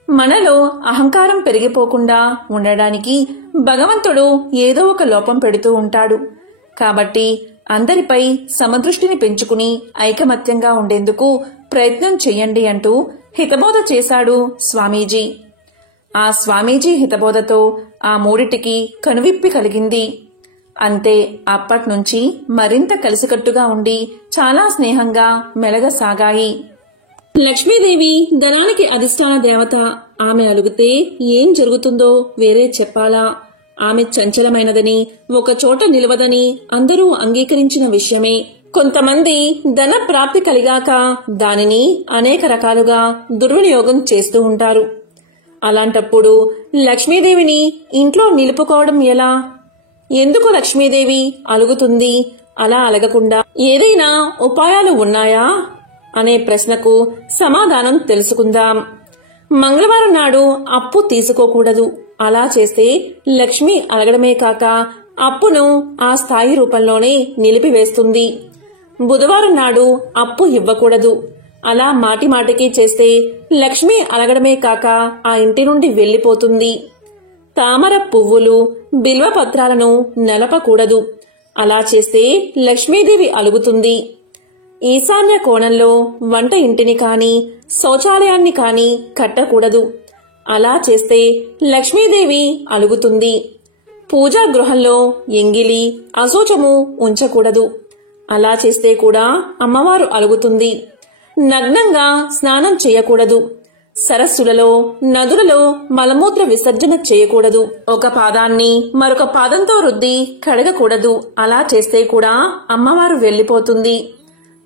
మనలో అహంకారం పెరిగిపోకుండా ఉండడానికి భగవంతుడు ఏదో ఒక లోపం పెడుతూ ఉంటాడు. కాబట్టి అందరిపై సమదృష్టిని పెంచుకుని ఐకమత్యంగా ఉండేందుకు ప్రయత్నం చెయ్యండి అంటూ హితబోధ చేశాడు స్వామీజీ. ఆ స్వామీజీ హితబోధతో ఆ మూడిటికి కనువిప్పి కలిగింది. అంతే, అప్పట్నుంచి మరింత కలిసికట్టుగా ఉండి చాలా స్నేహంగా మెలగసాగాయి. లక్ష్మీదేవి ధనానికి అధిష్టాన దేవత. ఆమె అలుగుతే ఏం జరుగుతుందో వేరే చెప్పాలా? ఆమె చంచలమైనదని, ఒకచోట నిలవదని అందరూ అంగీకరించిన విషయమే. కొంతమంది ధన ప్రాప్తి కలిగాక దానిని అనేక రకాలుగా దుర్వినియోగం చేస్తూ ఉంటారు. అలాంటప్పుడు లక్ష్మీదేవిని ఇంట్లో నిలుపుకోవడం ఎలా? ఎందుకు లక్ష్మీదేవి అలుగుతుంది? అలా అలగకుండా ఏదైనా ఉపాయాలు ఉన్నాయా అనే ప్రశ్నకు సమాధానం తెలుసుకుందాం. మంగళవారం నాడు అప్పు తీసుకోకూడదు. అలా చేస్తే లక్ష్మి అలగడమే కాక అప్పును ఆ స్థాయి రూపంలోనే నిలిపివేస్తుంది. బుధవారం నాడు అప్పు ఇవ్వకూడదు. అలా మాటిమాటికి చేస్తే లక్ష్మి అలగడమే కాక ఆ ఇంటి నుండి వెళ్లిపోతుంది. తామర పువ్వులు, బిల్వపత్రాలను నలపకూడదు. అలా చేస్తే లక్ష్మీదేవి అలుగుతుంది. ఈశాన్య కోణంలో వంట ఇంటిని కాని శౌచాలయాన్ని కాని కట్టకూడదు. అలా చేస్తే లక్ష్మీదేవి అలుగుతుంది. పూజా గృహంలో ఎంగిలి, అశౌచము ఉంచకూడదు. అలా చేస్తే కూడా అమ్మవారు అలుగుతుంది. నగ్నంగా స్నానం చేయకూడదు. సరస్సులలో, నదులలో మలమూత్ర విసర్జన చేయకూడదు. ఒక పాదాన్ని మరొక పాదంతో రుద్ది కడగకూడదు. అలా చేస్తే కూడా అమ్మవారు వెళ్లిపోతుంది.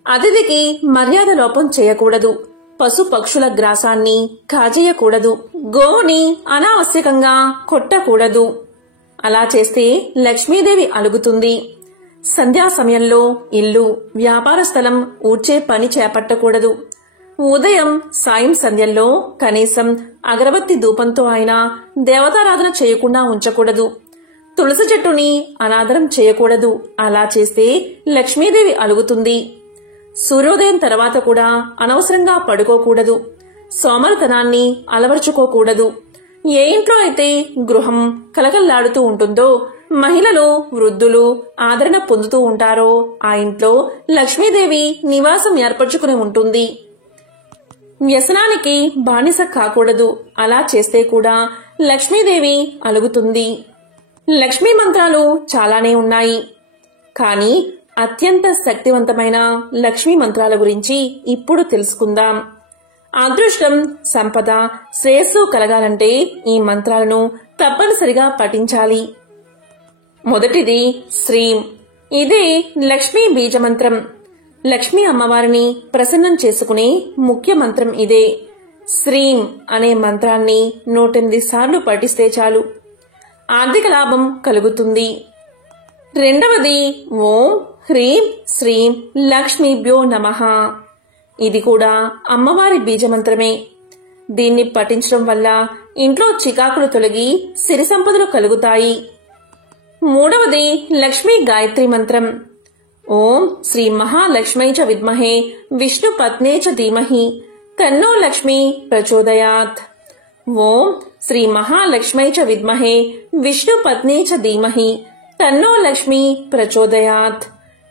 అతిథికి మర్యాద లోపం చేయకూడదు. పశు పక్షుల గ్రాసాన్ని కాజేయకూడదు. గోవుని అనావశ్యకంగా కొట్టకూడదు. అలా చేస్తే లక్ష్మీదేవి అలుగుతుంది. సంధ్యా సమయంలో ఇల్లు, వ్యాపార స్థలం ఊడ్చే పని చేపట్టకూడదు. ఉదయం, సాయం సంధ్యల్లో కనీసం అగరబత్తి ధూపంతో అయినా దేవతారాధన చేయకుండా ఉంచకూడదు. తులసి చెట్టుని అనాదరం చేయకూడదు. అలా చేస్తే లక్ష్మీదేవి అలుగుతుంది. సూర్యోదయం తర్వాత కూడా అనవసరంగా పడుకోకూడదు. సోమరితనాన్ని అలవర్చుకోకూడదు. ఏ ఇంట్లో అయితే గృహం కలకల్లాడుతూ ఉంటుందో, మహిళలు, వృద్ధులు ఆదరణ పొందుతూ ఉంటారో ఆ ఇంట్లో లక్ష్మీదేవి నివాసం ఏర్పరచుకుని ఉంటుంది. వ్యసనానికి బానిస కాకూడదు. అలా చేస్తే కూడా లక్ష్మీదేవి అలుగుతుంది. లక్ష్మీ మంత్రాలు చాలానే ఉన్నాయి. కానీ అత్యంత శక్తివంతమైన లక్ష్మీ మంత్రాల గురించి ఇప్పుడు తెలుసుకుందాం. అదృష్టం, సంపద, శ్రేయస్సు కలగాలంటే ఈ మంత్రాలను తప్పనిసరిగా పఠించాలి. మొదటిది శ్రీం. ఇది లక్ష్మీ బీజమంత్రం. లక్ష్మీ అమ్మవారిని ప్రసన్నం చేసుకునే ముఖ్య మంత్రం ఇదే. శ్రీం అనే మంత్రాన్ని 108 సార్లు పఠిస్తే చాలు. ఆర్థిక లాభం కలుగుతుంది. రెండవది ఓం హ్రీం శ్రీం లక్ష్మీభ్యో నమః. ఇది కూడా అమ్మవారి బీజమంత్రమే. దీన్ని పఠించడం వల్ల ఇంట్లో చికాకులు తొలగి సిరి సంపదలు కలుగుతాయి. మూడవది లక్ష్మీ గాయత్రి మంత్రం. ఓం శ్రీ మహాలక్ష్మై చ విద్మహే విష్ణు పత్నే చ ధీమహి తన్నో లక్ష్మీ ప్రచోదయాత్. ఓం శ్రీ మహాలక్ష్మై చ విద్మహే విష్ణు పత్నే చ ధీమహి తన్నో లక్ష్మీ ప్రచోదయాత్.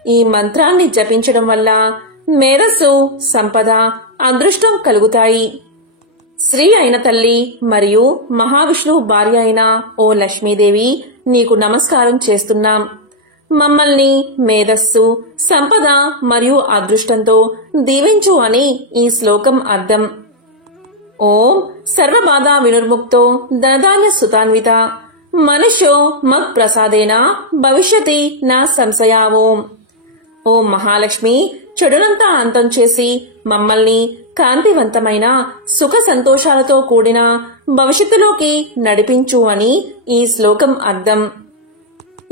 ఈ మంత్రాన్ని జపించడం వల్ల మేధస్సు, సంపద, అదృష్టం కలుగుతాయి. శ్రీ అయిన తల్లి మరియు మహావిష్ణువు భార్య అయిన ఓ లక్ష్మీదేవి, నీకు నమస్కారం చేస్తున్నాం. మమ్మల్ని మేధస్సు, సంపద మరియు అదృష్టంతో దీవించు అని ఈ శ్లోకం అర్థం. ఓం సర్వబాధా వినుర్ముక్తో ధనధాన్య సుతాన్విత మనుష్యో మత్ ప్రసాదేన భవిష్యతి నా సంశయావోం. ఓ మహాలక్ష్మి, చెడునంతా అంతం చేసి మమ్మల్ని కాంతివంతమైన సుఖ సంతోషాలతో కూడిన భవిష్యత్తులోకి నడిపించు అని ఈ శ్లోకం అర్థం.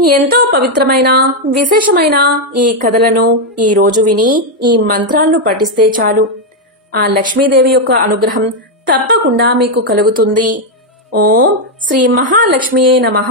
ఎంతో పవిత్రమైన, విశేషమైన ఈ కథలను ఈ రోజు విని ఈ మంత్రాలను పఠిస్తే చాలు. ఆ లక్ష్మీదేవి యొక్క అనుగ్రహం తప్పకుండా మీకు కలుగుతుంది. ఓం శ్రీ మహాలక్ష్మియే నమః.